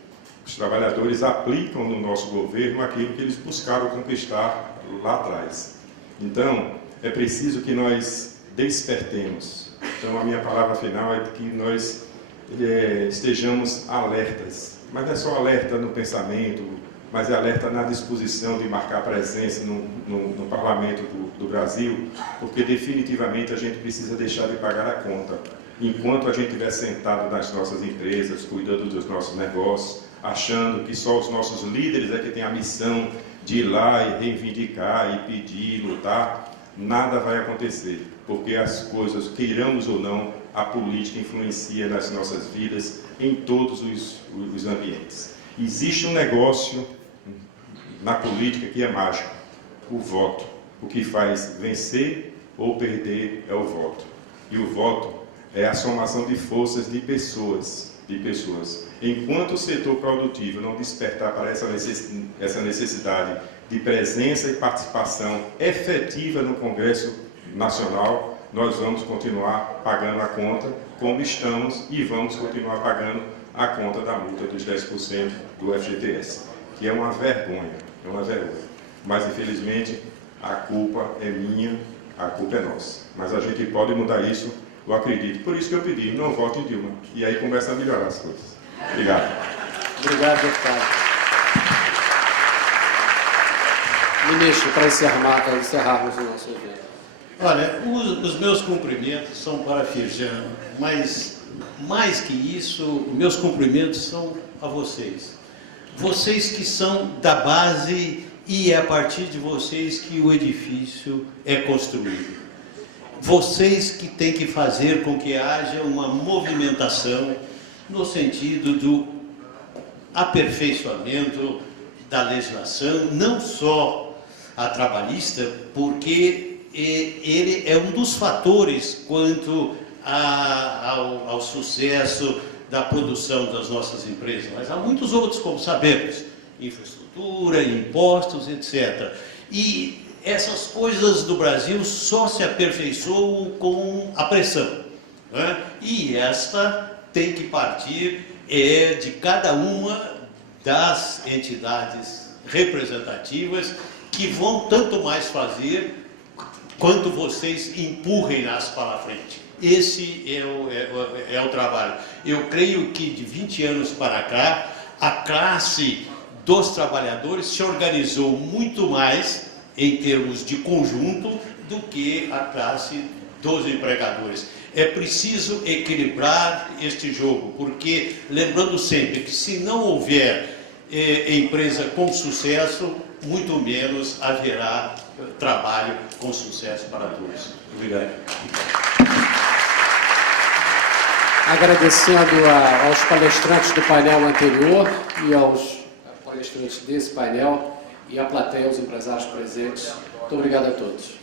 os trabalhadores aplicam no nosso governo aquilo que eles buscaram conquistar lá atrás. Então, é preciso que nós despertemos. Então, a minha palavra final é que nós estejamos alertas. Mas não é só alerta no pensamento, mas é alerta na disposição de marcar presença no Parlamento do Brasil, porque definitivamente a gente precisa deixar de pagar a conta. Enquanto a gente estiver sentado nas nossas empresas, cuidando dos nossos negócios, achando que só os nossos líderes é que têm a missão de ir lá e reivindicar, e pedir, lutar, nada vai acontecer, porque as coisas, queiramos ou não, a política influencia nas nossas vidas em todos os ambientes. Existe um negócio na política que é mágico, o voto. O que faz vencer ou perder é o voto. E o voto é a somação de forças de pessoas. Enquanto o setor produtivo não despertar para essa necessidade de presença e participação efetiva no Congresso Nacional, nós vamos continuar pagando a conta como estamos e vamos continuar pagando a conta da multa dos 10% do FGTS, que é uma vergonha, Mas, infelizmente, a culpa é minha, a culpa é nossa. Mas a gente pode mudar isso, eu acredito. Por isso que eu pedi, não vote em Dilma. E aí começa a melhorar as coisas. Obrigado. Obrigado, deputado. Ministro, para encerrarmos o nosso evento. Olha, os meus cumprimentos são para a Firjan, mas mais que isso, meus cumprimentos são a vocês. Vocês que são da base e é a partir de vocês que o edifício é construído. Vocês que têm que fazer com que haja uma movimentação no sentido do aperfeiçoamento da legislação, não só a trabalhista, porque ele é um dos fatores quanto ao sucesso da produção das nossas empresas, mas há muitos outros, como sabemos, infraestrutura, impostos, etc. E essas coisas do Brasil só se aperfeiçoam com a pressão, né? E esta tem que partir de cada uma das entidades representativas que vão tanto mais fazer quanto vocês empurrem-nas para frente. Esse é o trabalho. Eu creio que de 20 anos para cá, a classe dos trabalhadores se organizou muito mais em termos de conjunto do que a classe dos empregadores. É preciso equilibrar este jogo, porque lembrando sempre que se não houver empresa com sucesso, muito menos haverá trabalho com sucesso para todos. Obrigado. Agradecendo aos palestrantes do painel anterior e aos palestrantes desse painel e à plateia, aos empresários presentes. Muito obrigado a todos.